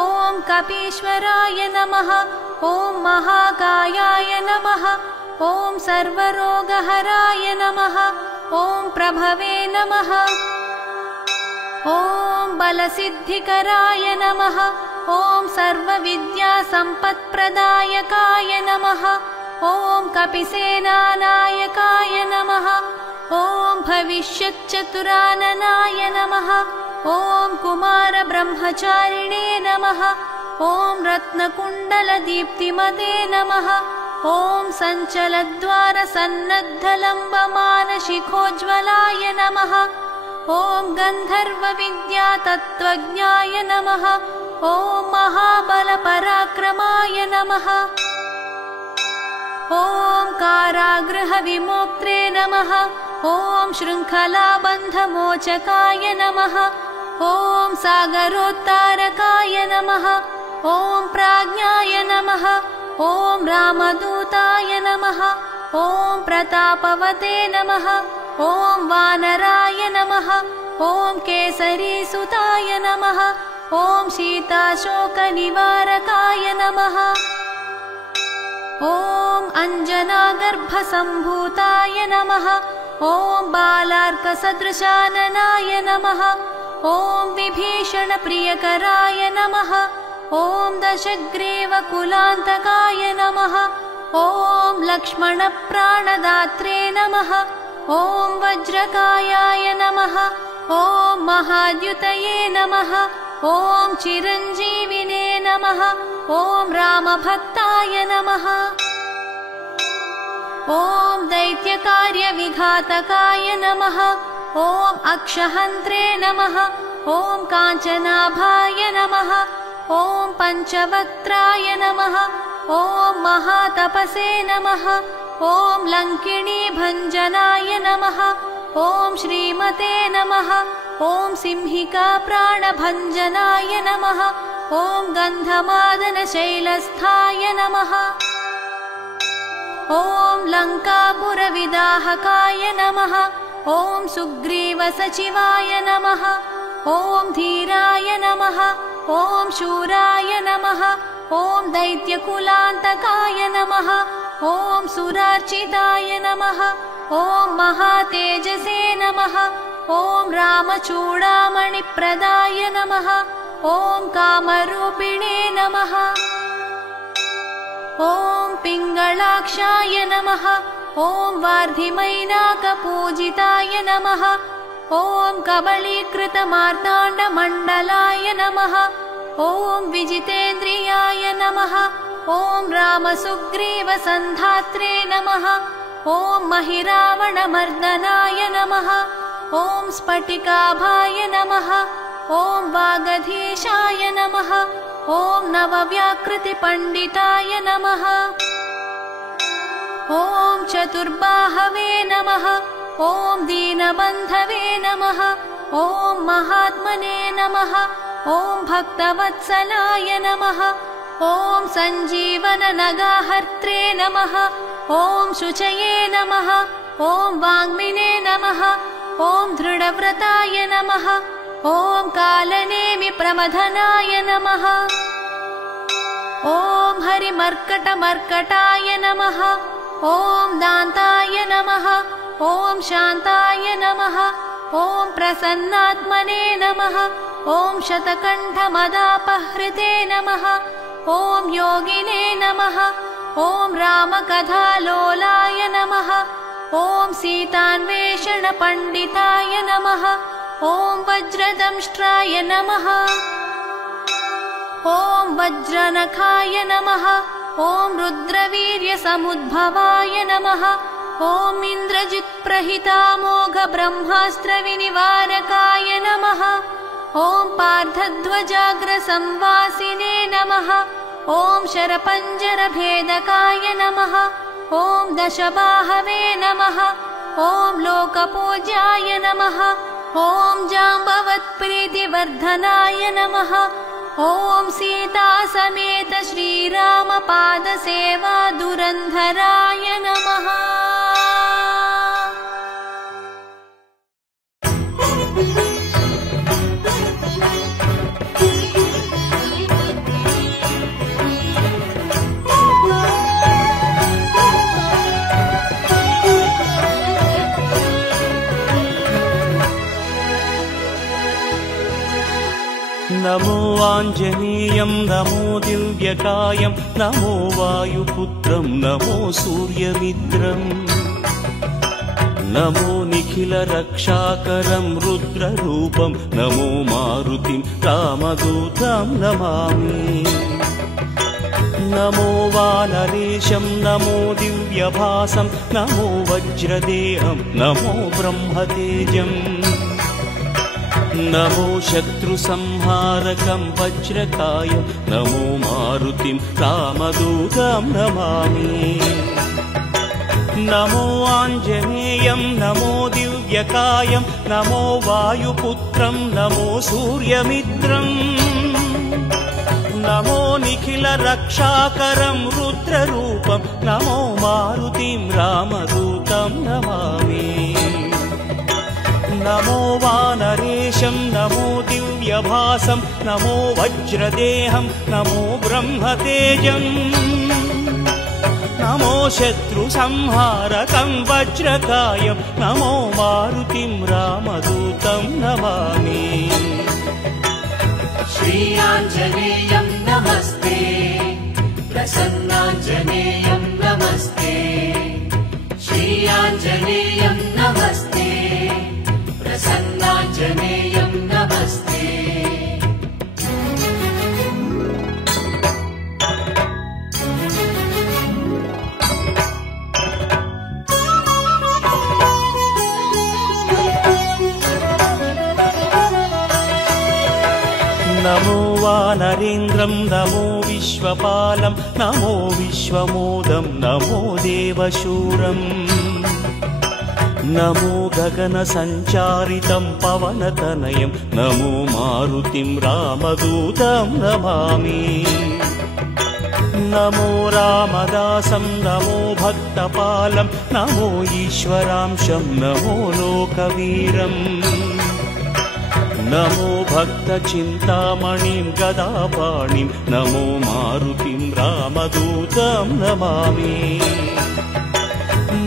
ॐ कपीश्वराय नमः ॐ महाकायाय नमः ॐ सर्वरोगहराय नमः ॐ प्रभवे नमः ॐ बलसिद्धिकराय नमः ॐ सर्वविद्यासम्पत्प्रदायकाय नमः ॐ कपिसेनानायकाय नमः ॐ भविष्यच्चतुराननाय नमः ॐ कुमारब्रह्मचारिणे नमः ॐ रत्नकुण्डलदीप्तिमते नमः ॐ सञ्चलद्वारसन्नद्धलम्बमानशिखोज्ज्वलाय नमः ॐ गन्धर्वविद्यातत्त्वज्ञाय नमः ॐ महाबलपराक्रमाय नमः ॐ कारागृहविमोक्त्रे नमः ॐ शृङ्खलाबन्धमोचकाय नमः ॐ सागरोत्तारकाय नमः ॐ प्राज्ञाय नमः ॐ रामदूताय नमः ॐ प्रतापवते नमः ॐ वानराय नमः ॐ केसरीसुताय नमः ॐ सीताशोकनिवारकाय नमः ॐ अञ्जनागर्भसम्भूताय नमः ॐ बालार्कसदृशाननाय नमः ॐ विभीषणप्रियकराय नमः ॐ दशग्रीवकुलान्तकाय नमः ॐ लक्ष्मणप्राणदात्रे नमः ॐ वज्रकायाय नमः ॐ महाद्युतये नमः ॐ चिरञ्जीविने नमः ॐ रामभक्ताय नमः ॐ दैत्यकार्यविघातकाय नमः ॐ अक्षहन्त्रे नमः ॐ काञ्चनाभाय नमः ॐ पञ्चवक्त्राय नमः ॐ महातपसे नमः ॐ लङ्किणीभञ्जनाय नमः ॐ श्रीमते नमः ॐ सिंहिकाप्राणभञ्जनाय नमः ॐ गन्धमादनशैलस्थाय नमः ॐ लङ्कापुरविदाहकाय नमः ॐ सुग्रीवसचिवाय नमः ॐ धीराय नमः ॐ शूराय नमः ॐ दैत्यकुलान्तकाय नमः ॐ सुरार्चिताय नमः ॐ महातेजसे नमः ॐ रामचूडामणिप्रदाय नमः ॐ कामरूपिणे नमः ॐ पिङ्गलाक्षाय नमः ॐ वार्धिमैनाकपूजिताय नमः ॐ कबलीकृतमार्ताण्डमण्डलाय नमः ॐ विजितेन्द्रियाय नमः ॐ रामसुग्रीवसन्धात्रे नमः ॐ महिरावणमर्दनाय नमः ॐ स्फटिकाभाय नमः ॐ वागधीशाय नमः ॐ नवव्याकृतिपण्डिताय नमः ॐ चतुर्बाहवे नमः ॐ दीनबन्धवे नमः ॐ महात्मने नमः ॐ भक्तवत्सलाय नमः ॐ सञ्जीवननगाहर्त्रे नमः ॐ शुचये नमः ॐ वाङ्मिने नमः ॐ दृढव्रताय नमः ॐ कालनेमिप्रमथनाय नमः ॐ हरिमर्कटमर्कटाय नमः ॐ दान्ताय नमः ॐ शान्ताय नमः ॐ प्रसन्नात्मने नमः ॐ शतकण्ठमदापहृते नमः ॐ योगिने नमः ॐ रामकथालोलाय नमः ॐ सीतान्वेषणपण्डिताय नमः ॐ वज्रदंष्ट्राय नमः ॐ वज्रनखाय नमः ॐ रुद्रवीर्यसमुद्भवाय नमः ॐ इन्द्रजित्प्रहितामोघब्रह्मास्त्रविनिवारकाय नमः ॐ पार्थध्वजाग्रसंवासिने नमः ॐ शरपञ्जरभेदकाय नमः ॐ दशबाहवे नमः ॐ लोकपूज्याय नमः ॐ जाम्बवत्प्रीतिवर्धनाय नमः ॐ सीतासमेत श्रीरामपादसेवा दुरन्धराय नमः नमो आञ्जनेयं नमो दिव्यकायं नमो वायुपुत्रं नमो सूर्यमित्रम् नमो निखिलरक्षाकरं रुद्ररूपं नमो मारुतिं रामदूतं नमामि नमो वानरेशं नमो दिव्यभासं नमो वज्रदेहं नमो ब्रह्मतेजम् नमो शत्रुसंहारकं वज्रकायं नमो मारुतिं रामदूतं नमामि नमो आञ्जनेयं नमो दिव्यकायं नमो वायुपुत्रं नमो सूर्यमित्रम् नमो निखिलरक्षाकरं रुद्ररूपं नमो मारुतिं रामदूतं नमामि नमो वानरेशं नमो दिव्यभासं नमो वज्रदेहं नमो ब्रह्मतेजम् नमो शत्रुसंहारकं वज्रकायं नमो मारुतिं रामदूतं नमामि श्रीयाञ्जनेयं नमस्ते प्रसन्नाञ्जनेयं नमस्ते श्रीयाञ्जनेयं नमस्ते प्रसन्नाञ्जनेयं नमस्ते नमो वानरेन्द्रं नमो विश्वपालं नमो विश्वमोदं नमो देवशूरम् नमो गगनसञ्चारितं पवनतनयं नमो मारुतिं रामदूतं नमामि नमो रामदासं नमो भक्तपालं नमो ईश्वरांशं नमो लोकवीरम् नमो भक्तचिन्तामणिं गदापाणिं नमो मारुतिं रामदूतं नमामि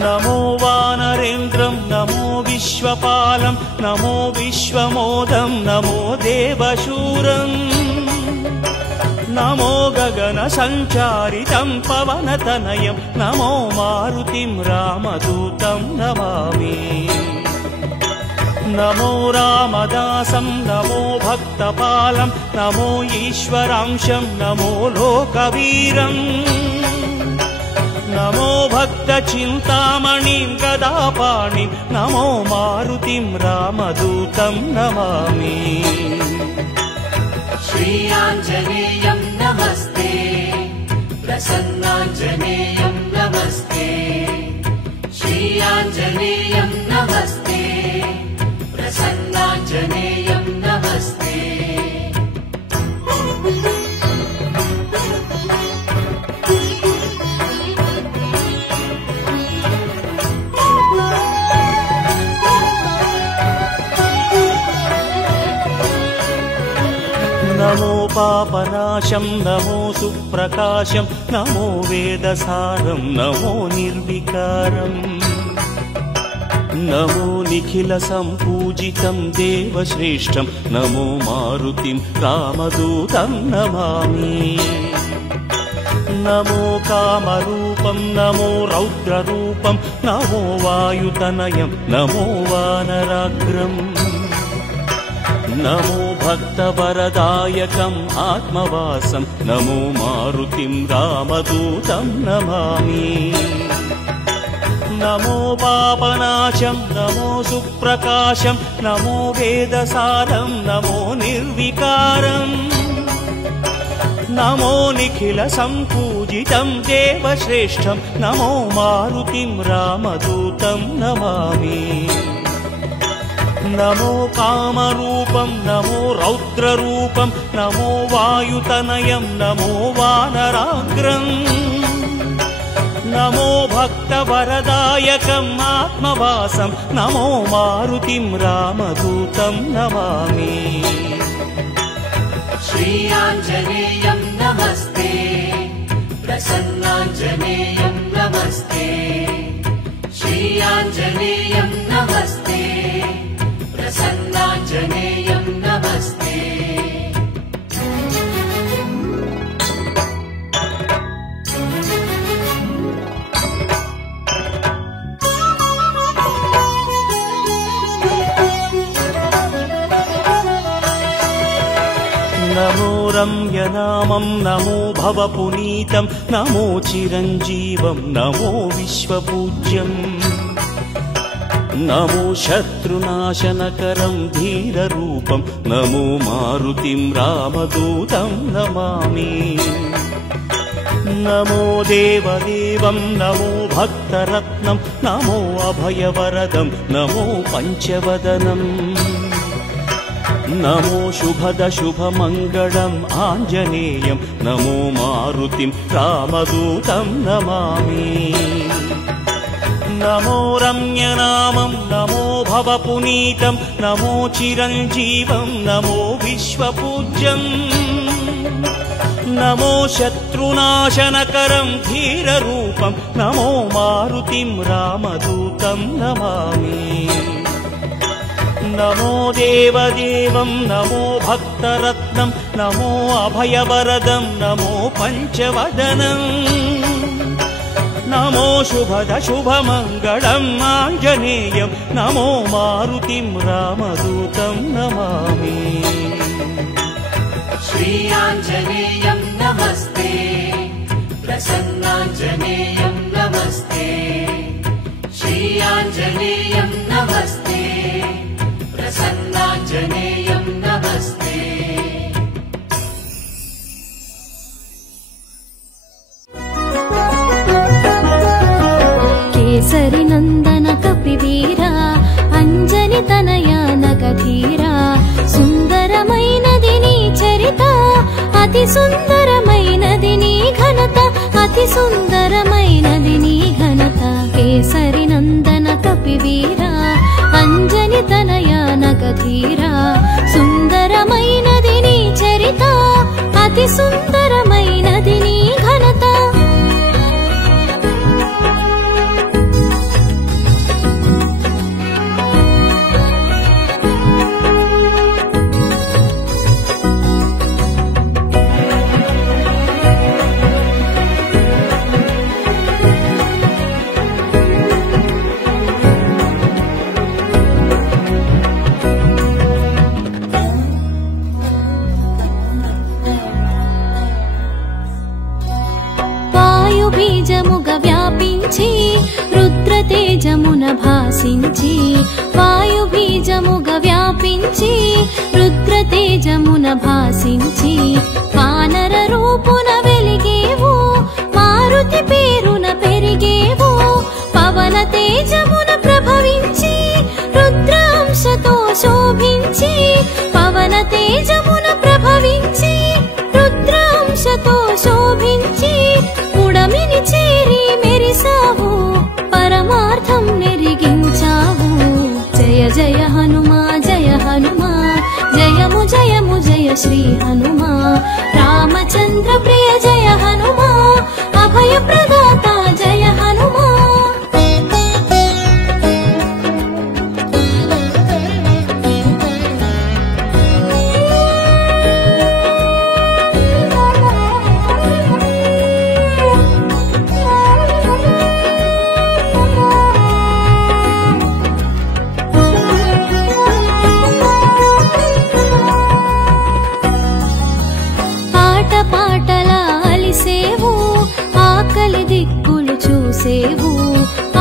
नमो वानरेन्द्रं नमो विश्वपालं नमो विश्वमोदं नमो देवशूरम् नमो गगनसञ्चारितं पवनतनयं नमो मारुतिं रामदूतं नमामि नमो रामदासं नमो भक्तपालं नमो ईश्वरांशं नमो लोकवीरम् नमो भक्तचिन्तामणिं गदापाणिं नमो मारुतिं रामदूतं नमामि श्रीयाञ्जनेयं नमस्ते प्रसन्नाञ्जनेयं नमस्ते श्रीयाञ्जनेयं नमस्ते प्रसन्नाञ्जनेयं नमस्ते नमो पापनाशं नमो सुप्रकाशं नमो वेदसारं नमो निर्विकारम् नमो निखिलसम्पूजितं देवश्रेष्ठं नमो मारुतिं रामदूतं नमामि नमो कामरूपं नमो रौद्ररूपं नमो वायुतनयं नमो वानराग्रम् नमो भक्तवरदायकम् आत्मवासं नमो मारुतिं रामदूतं नमामि नमो पापनाशं नमो सुप्रकाशं नमो वेदसारं नमो निर्विकारम् नमो निखिलसम्पूजितं देवश्रेष्ठं नमो मारुतिं रामदूतं नमामि नमो कामरूपं नमो रौद्ररूपं नमो वायुतनयं नमो वानराग्रम् नमो भक्तवरदायकम् आत्मवासं नमो मारुतिं रामदूतं नमामि श्रीयाञ्जनेयं नमस्ते प्रसन्नाञ्जनेयं नमस्ते श्रीयाञ्जनेयं नमस्ते प्रसन्नाञ्जनेयं नमस्ते नमो रम्यनामं नमो भवपुनीतं नमो चिरञ्जीवं नमो विश्वपूज्यम् नमो शत्रुनाशनकरं धीररूपं नमो मारुतिं रामदूतं नमामि नमो देवदेवं नमो భక్తరత్నం నమో అభయవరదం నమో పంచవదనం నమో శుభద శుభమంగళం ఆంజనేయం నమో మారుతిం రామదూతం నమామి నమో రమ్యనామం నమో భవపునీతం నమో చిరంజీవం నమో విశ్వపూజ్యం నమో శత్రునాశనకరం ధీరరూపం నమో మారుతిం రామదూతం నమామి నమో దేవదేవం నమో భక్తరత్నం నమో అభయవరదం నమో పంచవదనం నమో శుభద శుభమంగళం ఆంజనేయం నమో మారుతిం రామదూతం నమామి श्री आञ्जनेयं नमस्ते प्रसन्नाञ्जनेयं नमस्ते श्री आञ्जनेयं नमस्ते प्रसन्नाञ्जनेयं नमस्ते केसरि नन्दन कपिवीरा अंजनि तनया नगधीरा सुन्दरमैनदि नी चरित अति सुन्दरमैनदि नी घनत अति सुन्दरमैनदि नी घनत केसरि नन्दन कपिवीरा अंजनि तनया नगधीरा सुन्दरमैनदि नी चरित अति सुन्दरमैनदि नी घनत బీజముగ వ్యాపించి రుద్రతేజమున భాసించి వాయు బీజముగ వ్యాపించి రుద్రతేజమున భాసించి వానర రూపున వెలిగేవు మారుతి పేరున పెరిగేవు పవన తేజమున ప్రభవించి రుద్రాంశతో శోభించి పవన తేజమున ప్రభవించి రుద్రాంశతో శోభించి ఉడమిని చేరి మెరిసావు పరమార్థం నెరిగించావు జయ జయ హనుమా జయము జయము జయ శ్రీ హనుమా రామచంద్ర ప్రియ జయ హనుమా అభయ ప్రదాత జయ హనుమా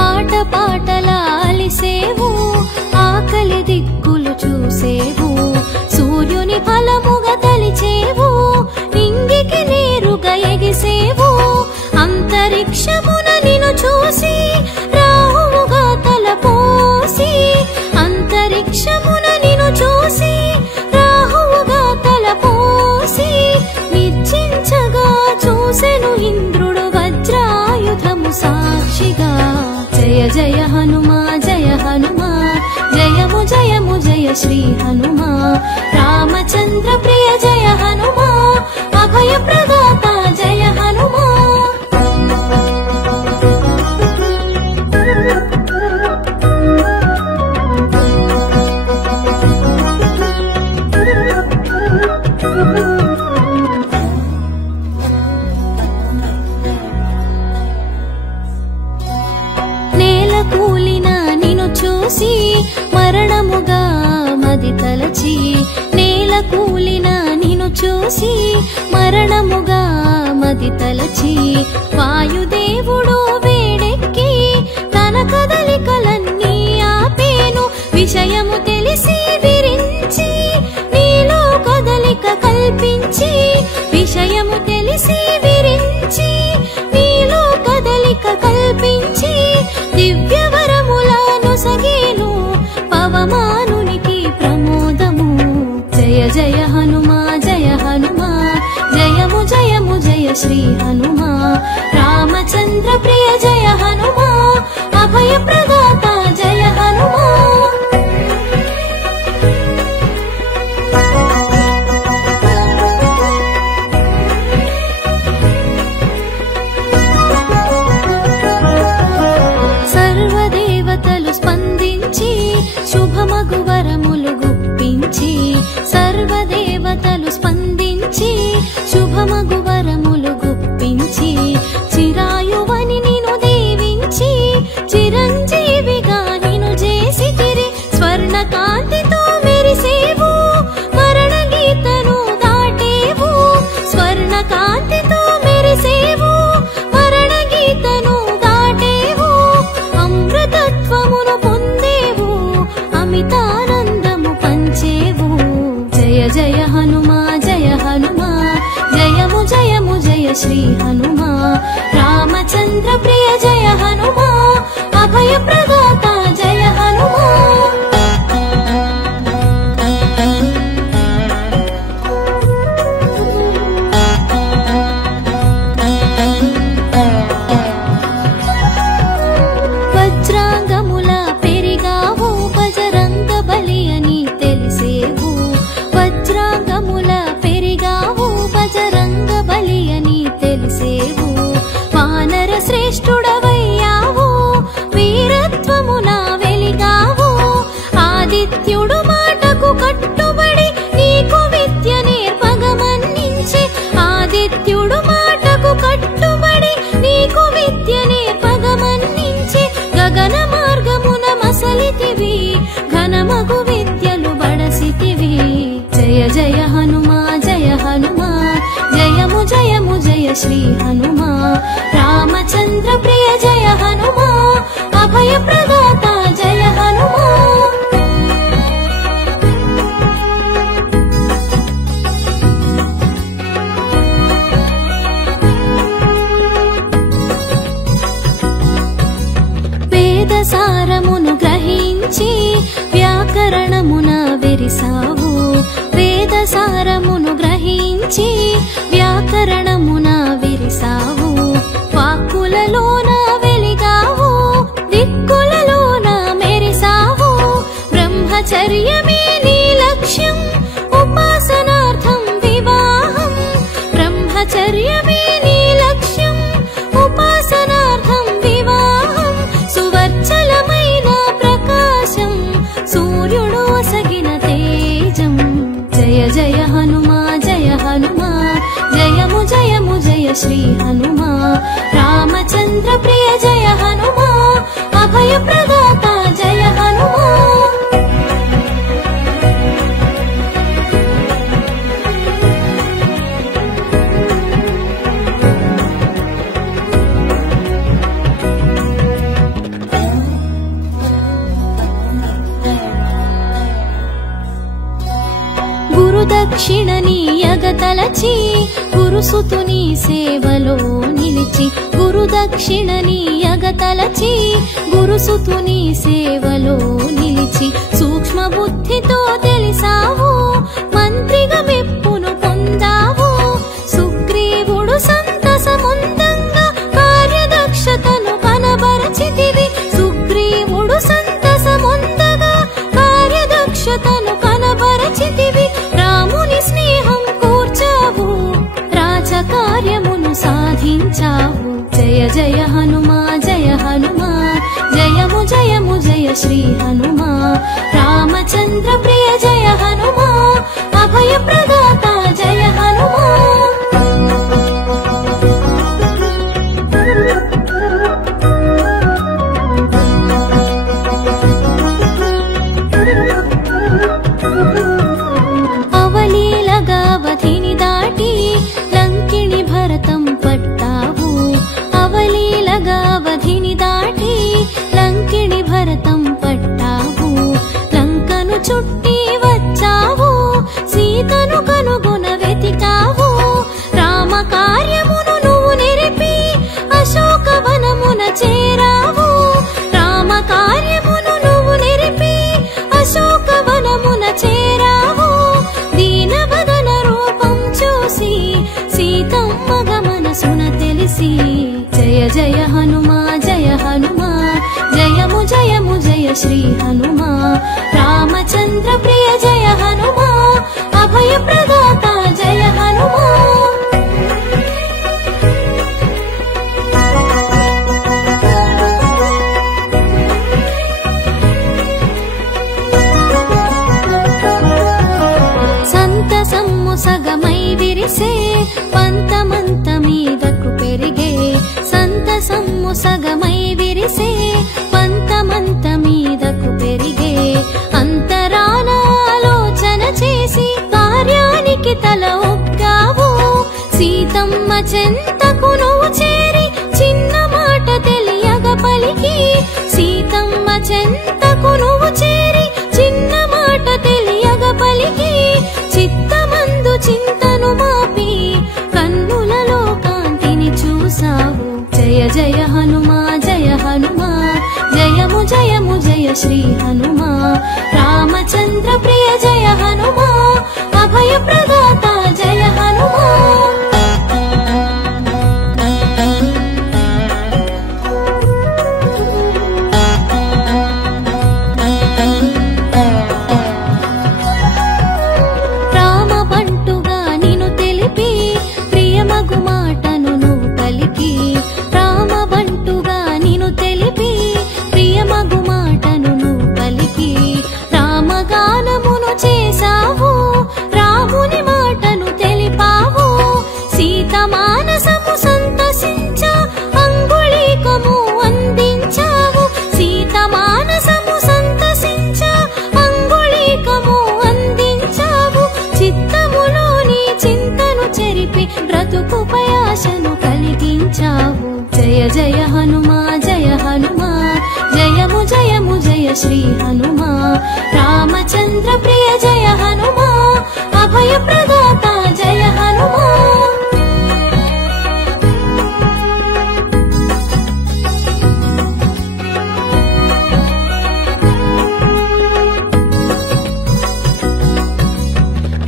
ఆట పాటలాలిసేవు ఆకలి దిక్కులు చూసేవు సూర్యుని ఫలముగా తలిచేవు ఇంగికి నేరుగా ఎగిసేవు అంతరిక్షమున నిన్ను చూసి రాహువుగా తలపోసి అంతరిక్షమున నిన్ను చూసి రాహువుగా తలపోసి నిర్జించగా చూసెను ఇంద్రుడు వజ్రాయుధము సాక్షిగా జయ జయ హనుమా జయము జయ శ్రీ హనుమా రామచంద్ర ప్రియ జయ హనుమా అభయ ప్రదాత జయ హనుమా చూసి మరణముగా మది తలచి నేల కూలిన నిన్ను చూసి మరణముగా మది తలచి వాయుదేవుడు వేడెక్కి తన కదలికలన్నీ ఆపేను విషయము తెలిసి విరించి నీలో కదలిక కల్పించి విషయము తెలిసి విరించి నీలో కదలిక కల్పించి హనుమా రామచంద్ర ప్రియ జయ హనుమా అభయ ప్రదాత జయ హనుమా సర్వదేవతలు స్పందించి శుభమగు వరములు గుప్పించి సర్వదేవతలు స్పందించి శుభమగు వరములు గుప్పించి చిరాయువని నిను దీవించి చిరంజీవిగా నిను చేసితిరి స్వర్ణ కాంతితో మెరిసేవు మరణ గీతను దాటేవు స్వర్ణ కాంతితో మెరిసేవు మరణ గీతను దాటేవు అమృతత్వమును పొందేవు అమితానందము పంచేవు జయ జయ హనుమా జయము జయము జయ శ్రీ హనుమా రామచంద్ర ప్రియ జయ హనుమా అభయ ప్రదాత జయ హనుమా వజ్రాంగముల పెరిగావు బజరంగ బలి అని తెలిసేవు వజ్రాంగముల పెరిగావు బజరంగ బలి అని తెలిసేవు వానర శ్రేష్ఠుడవయ్యావు వీరత్వమున వెలిగావు ఆదిత్యుడు మాటకు కట్టుబడి నీకు విద్య నేర్పగమన్నించి ఆదిత్యుడు మాటకు కట్టుబడి నీకు విద్య నేర్పగమన్నించి గగన మార్గమున మసలితివి ఘనమగు విద్యలు బడసితివి జయ జయ హనుమా జయము జయము జయ శ్రీ హనుమా రామచంద్ర ప్రియ జయ హనుమా అభయ ప్రదాత జయ హనుమా వేదసారమును గ్రహించి వ్యాకరణమున విరిసావు వేదసారమును గ్రహించి వ్యాకరణమున విరిసావు వాక్కులలోన వెలిగావు దిక్కులలోన మెరిసావు బ్రహ్మచర్యమే నీ లక్ష్యం ఉపాసనార్థం వివాహం బ్రహ్మచర్యమే నీ లక్ష్యం ఉపాసనార్థం వివాహం సువర్చలమైన ప్రకాశం సూర్యుడు ఒసగిన తేజం జయ జయ హనుమా జయము జయ శ్రీ హనుమా రామచంద్ర ప్రియ జయ హనుమా అభయ ప్రదాత జయ హనుమా గురుదక్షిణ నీయగతలచి గురుసుతుని సేవలో నిలిచి గురుదక్షిణ నీయగతలచి గురుసుతుని సేవలో నిలిచి సూక్ష్మ బుద్ధితో తెలిసావు మంత్రిగా మెప్పును పొందావు సుగ్రీవుడు సంతసముందంగా కార్యదక్షతను కనబరచితివి సుగ్రీవుడు సంతసముందగా కార్యదక్షతను కనబరచితివి రాముని స్నేహం కూర్చావు రాజకార్యమును సాధించావు జయ జయ హనుమా జయము జయ శ్రీ హనుమా రామచంద్ర ప్రియ జయ హనుమా అభయ ప్రదాత జయ హనుమా అవలీలగావధిని దాటి లంకిణి భరతం పట్టావు అవలీలగావధిని దాటి లంకిణి భరతం పట్టావు జయ హనుమా జయ హనుమా జయము జయము జయ శ్రీ హనుమా రామచంద్ర ప్రియ జయ హనుమా అభయ ప్రదాత జయ హనుమా సంతసమ్ము సగమై విరిసే పంతమంత మీదకు పెరిగే సంతసమ్ము సగమై విరిసే పంతమంత మీదకు పెరిగే అంతరాన ఆలోచన చేసి కార్యానికి తల ఒగ్గావు సీతమ్మ చెంతకు నువ్వు చేరి చిన్న మాట తెలియగ పలికి సీతమ్మ చెంతకు నువ్వు చేరి చిన్న మాట తెలియగ పలికి చిత్తమందు చింతను మాపి కన్నులలో కాంతిని చూసావు జయ జయ హనుమా జయ హనుమా జయము జయము జయ శ్రీ హనుమా రామచంద్ర ప్రియ జయ హనుమా అభయ ప్రదాత జయ హనుమా బ్రతుకుపయాశను కలిగించావు జయ జయ హనుమా జయ హనుమా జయము జయము జయ శ్రీ హనుమా రామచంద్ర ప్రియ జయ హనుమా అభయ ప్రదాత జయ హనుమా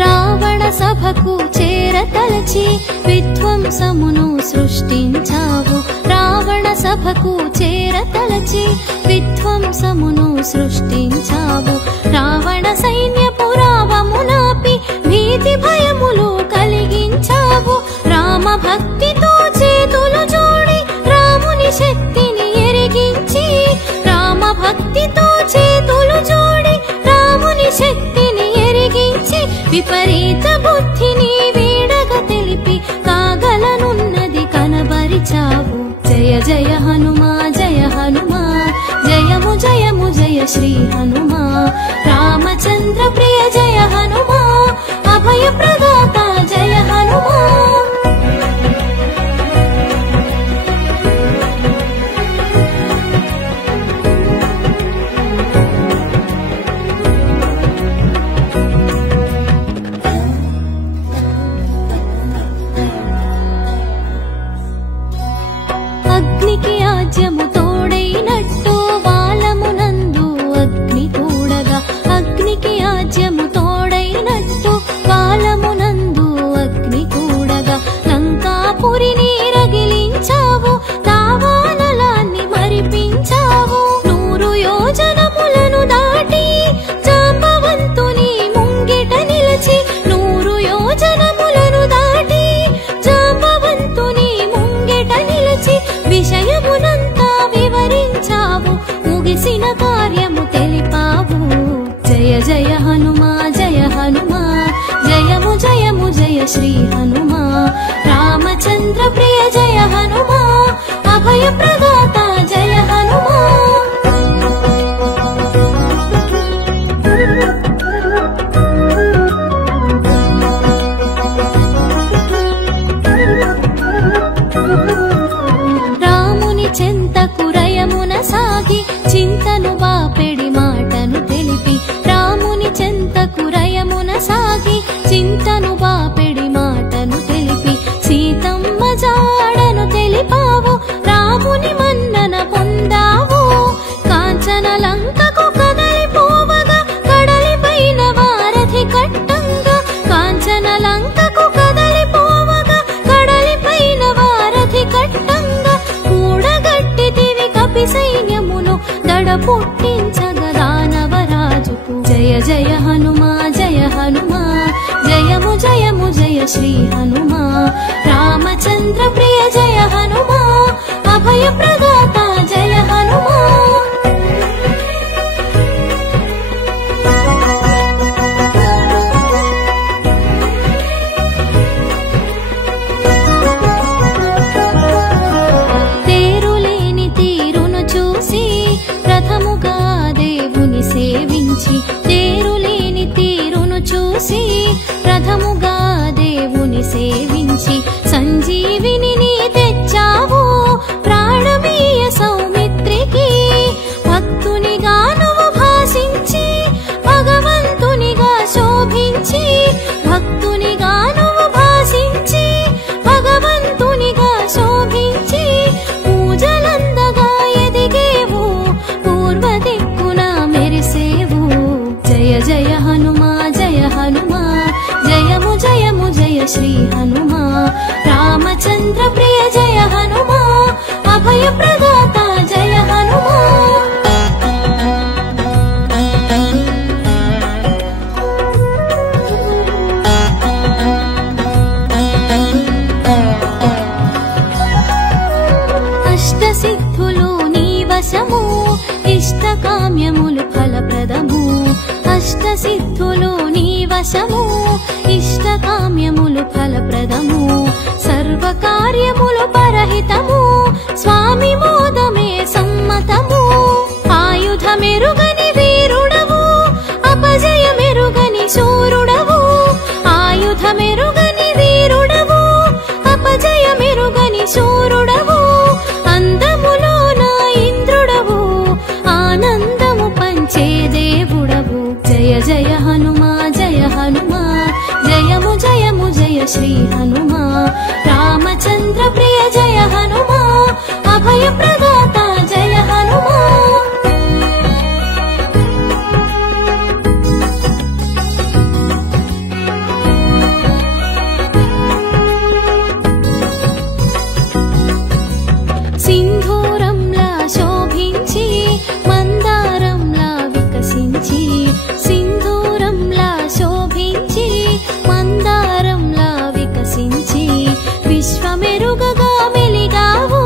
రావణ సభకు చేరతలచి విధ్వంసమును సృష్టించావు రావణ సభకు చేరతలచి విధ్వంసమును సృష్టించావు రావణ సైన్యపు రావమునాపి భీతి భయములు కలిగించావు రామ భక్తితో చేతులు జోడి రాముని శక్తిని ఎరిగించి రామ భక్తితో చేతులు జోడి రాముని శక్తిని ఎరిగించి విపరీత బుద్ధిని వీడగ తెలిపి కాగలనున్నది కనబరిచావు జయ జయ హనుమా జయ హనుమా జయము జయము జయ శ్రీ హనుమా రామచంద్ర ప్రియ జయ హనుమా అభయ ప్రదాత జయ హనుమా అగ్నికి ఆజ్యము తోడైనట్టు వాలమునందు అగ్ని తోడగా అగ్నికి ఆజ్యము తోడైనట్టు వాలమునందు అగ్ని తోడగా లంకాపురిని రగిలించావు దావానలాన్ని మరిపించావు 100 యోజనములను దాటి జాంబవంతుని ముంగిట నిలిచి 100 యోజనములను దాటి జాంబవంతుని ముంగిట నిలిచి విషయమునంతా వివరించావు ముగిసిన కార్యము తెలిపావు జయ జయ హనుమా జయ హనుమా జయము జయము జయ శ్రీ హనుమా రామచంద్ర ప్రియ జయ హనుమా అభయ ప్రదాత జయ హనుమా రాముని చెంతకు రయమున సాగి చింతను బాపెడి మాటను తెలిపి రాముని చెంతకు రయమున సాగి చింతను బాపెడి మాటను తెలిపి సీతమ్మ జాడను తెలిపావు రాముని జయ హనుమా జయ హనుమా జయము జయము జయ శ్రీ హనుమా రామచంద్ర ప్రియ జయ హనుమా అభయ ప్రదాత జయ హనుమా తేరులేని తీరును చూసి రథముగా దేవుని సేవించి తేరులేని తీరును చూసి రథముగా దేవుని సేవించి సంజీవిని నీ తెచ్చావు ప్రాణమీయ సౌమిత్రికి భక్తునిగా నువ్వు భాషించి భగవంతునిగా శోభించి భక్తునిగా నువ్వు భాషించి భగవంతునిగా శోభించి పూజలందగా ఎదిగేవు పూర్వ దిక్కున మెరిసేవు జయ జయ హనుమా జయ హనుమా జయము జయము జయ శ్రీ హనుమా రామచంద్ర ప్రియ జయ హనుమా అభయ ప్రదాత జయ హనుమా అష్టసిద్ధులు నీ వశము ఇష్టకామ్యములు ఫలప్రదము అష్టసిద్ధులు నీ వశము ఇష్టకామ్యములు ఫలప్రదము సర్వకార్యములు పరహితము స్వామి మోదమే సమ్మతము ఆయుధమెరుగని వీరుడవు అపజయమెరుగని శూరుడవు ఆయుధమెరుగని వీరుడవు అపజయమెరుగని శూరుడవు అందములోన ఇంద్రుడవు ఆనందము పంచే దేవుడవు జయ జయ హనుమా జయ హనుమా జయము జయము జయ శ్రీ హనుమా రామచంద్ర ప్రియ జయ హనుమా అభయ ప్రదాత జయ హనుమా సింధూరంలా శోభించి మందారంలా వికసించి సింధూరంలా శోభించి మందారంలా వికసించి విశ్వమెరుగగా వెలిగావు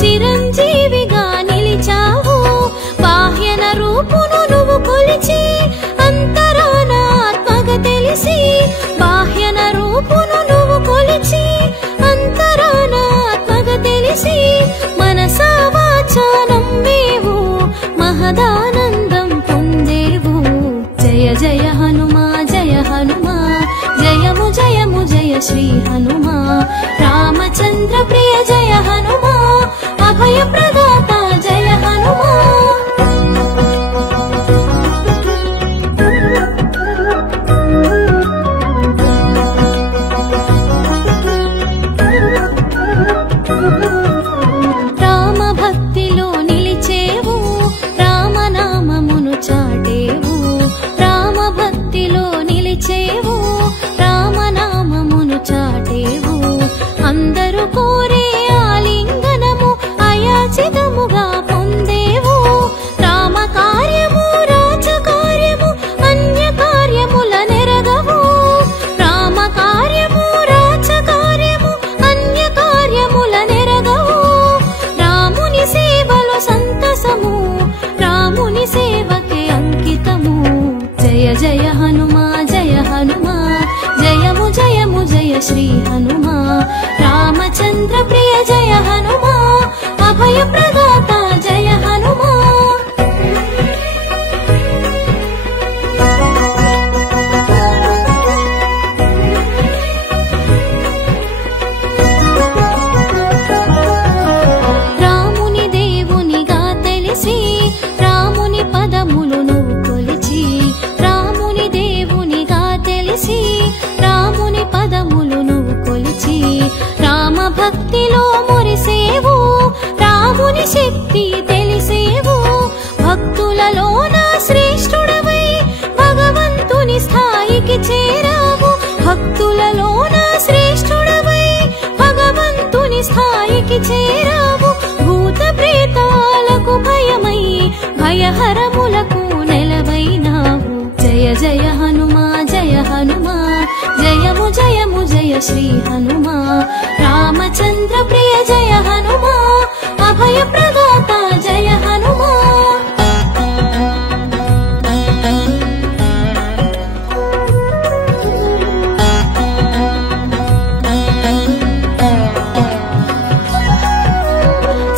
చిరంజీవిగా నిలిచావు బాహ్యన రూపును నువ్వు కొలిచి అంతరాన ఆత్మగా తెలిసి బాహ్యన రూపును నువ్వు కొలిచి అంతరాన ఆత్మగా తెలిసి మనసా వాచా నమ్మేవు మహదానందం పొందేవు జయ జయ హనుమా జయ హనుమా జయము జయము జయ శ్రీ హనుమా రామచంద్ర ప్రియ జయ హనుమా అభయ ప్రదాత జయ హనుమా రామ భక్తిలో నిలిచేవు రామనామమును చాటేవు రామ భక్తిలో నిలిచేవు రామనామమును చాటే श्री हनुमा रामचंद्र प्रिय जय हनुमा अभय प्रदाता जय हनुमा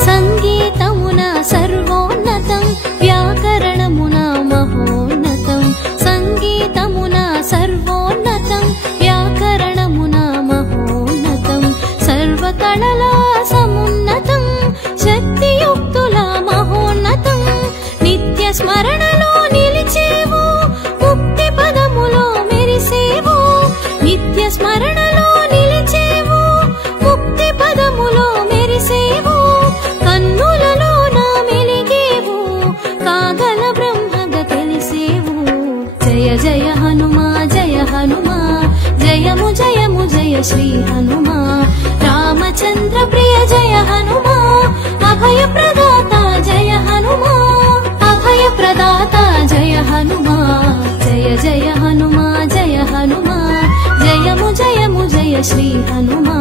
సంగీతమున సర్వోన్నతం వ్యాకరణమున మహోన్నతం సంగీతమున సర్వోన్నతం వ్యాకరణమున మహోన్నతం సర్వకళల సమున్నతం శక్తియుక్తుల మహోన్నతం నిత్య స్మరణలో నిలిచేవు ముక్తి పదములో మెరిసేవు నిత్య స్మరణలో నిలిచేవు ముక్తి పదములో మెరిసేవు కన్నులలో నా మెలిగేవు కాగల బ్రహ్మగ తెలిసేవు జయ జయ హనుమా జయము జయము జయ శ్రీ హనుమా రామచంద్ర ప్రియ జయ హనుమా అభయ ప్రదాత జయ హనుమా అభయ ప్రదాత జయ హనుమా జయ జయ హనుమా జయము జయము జయ శ్రీ హనుమా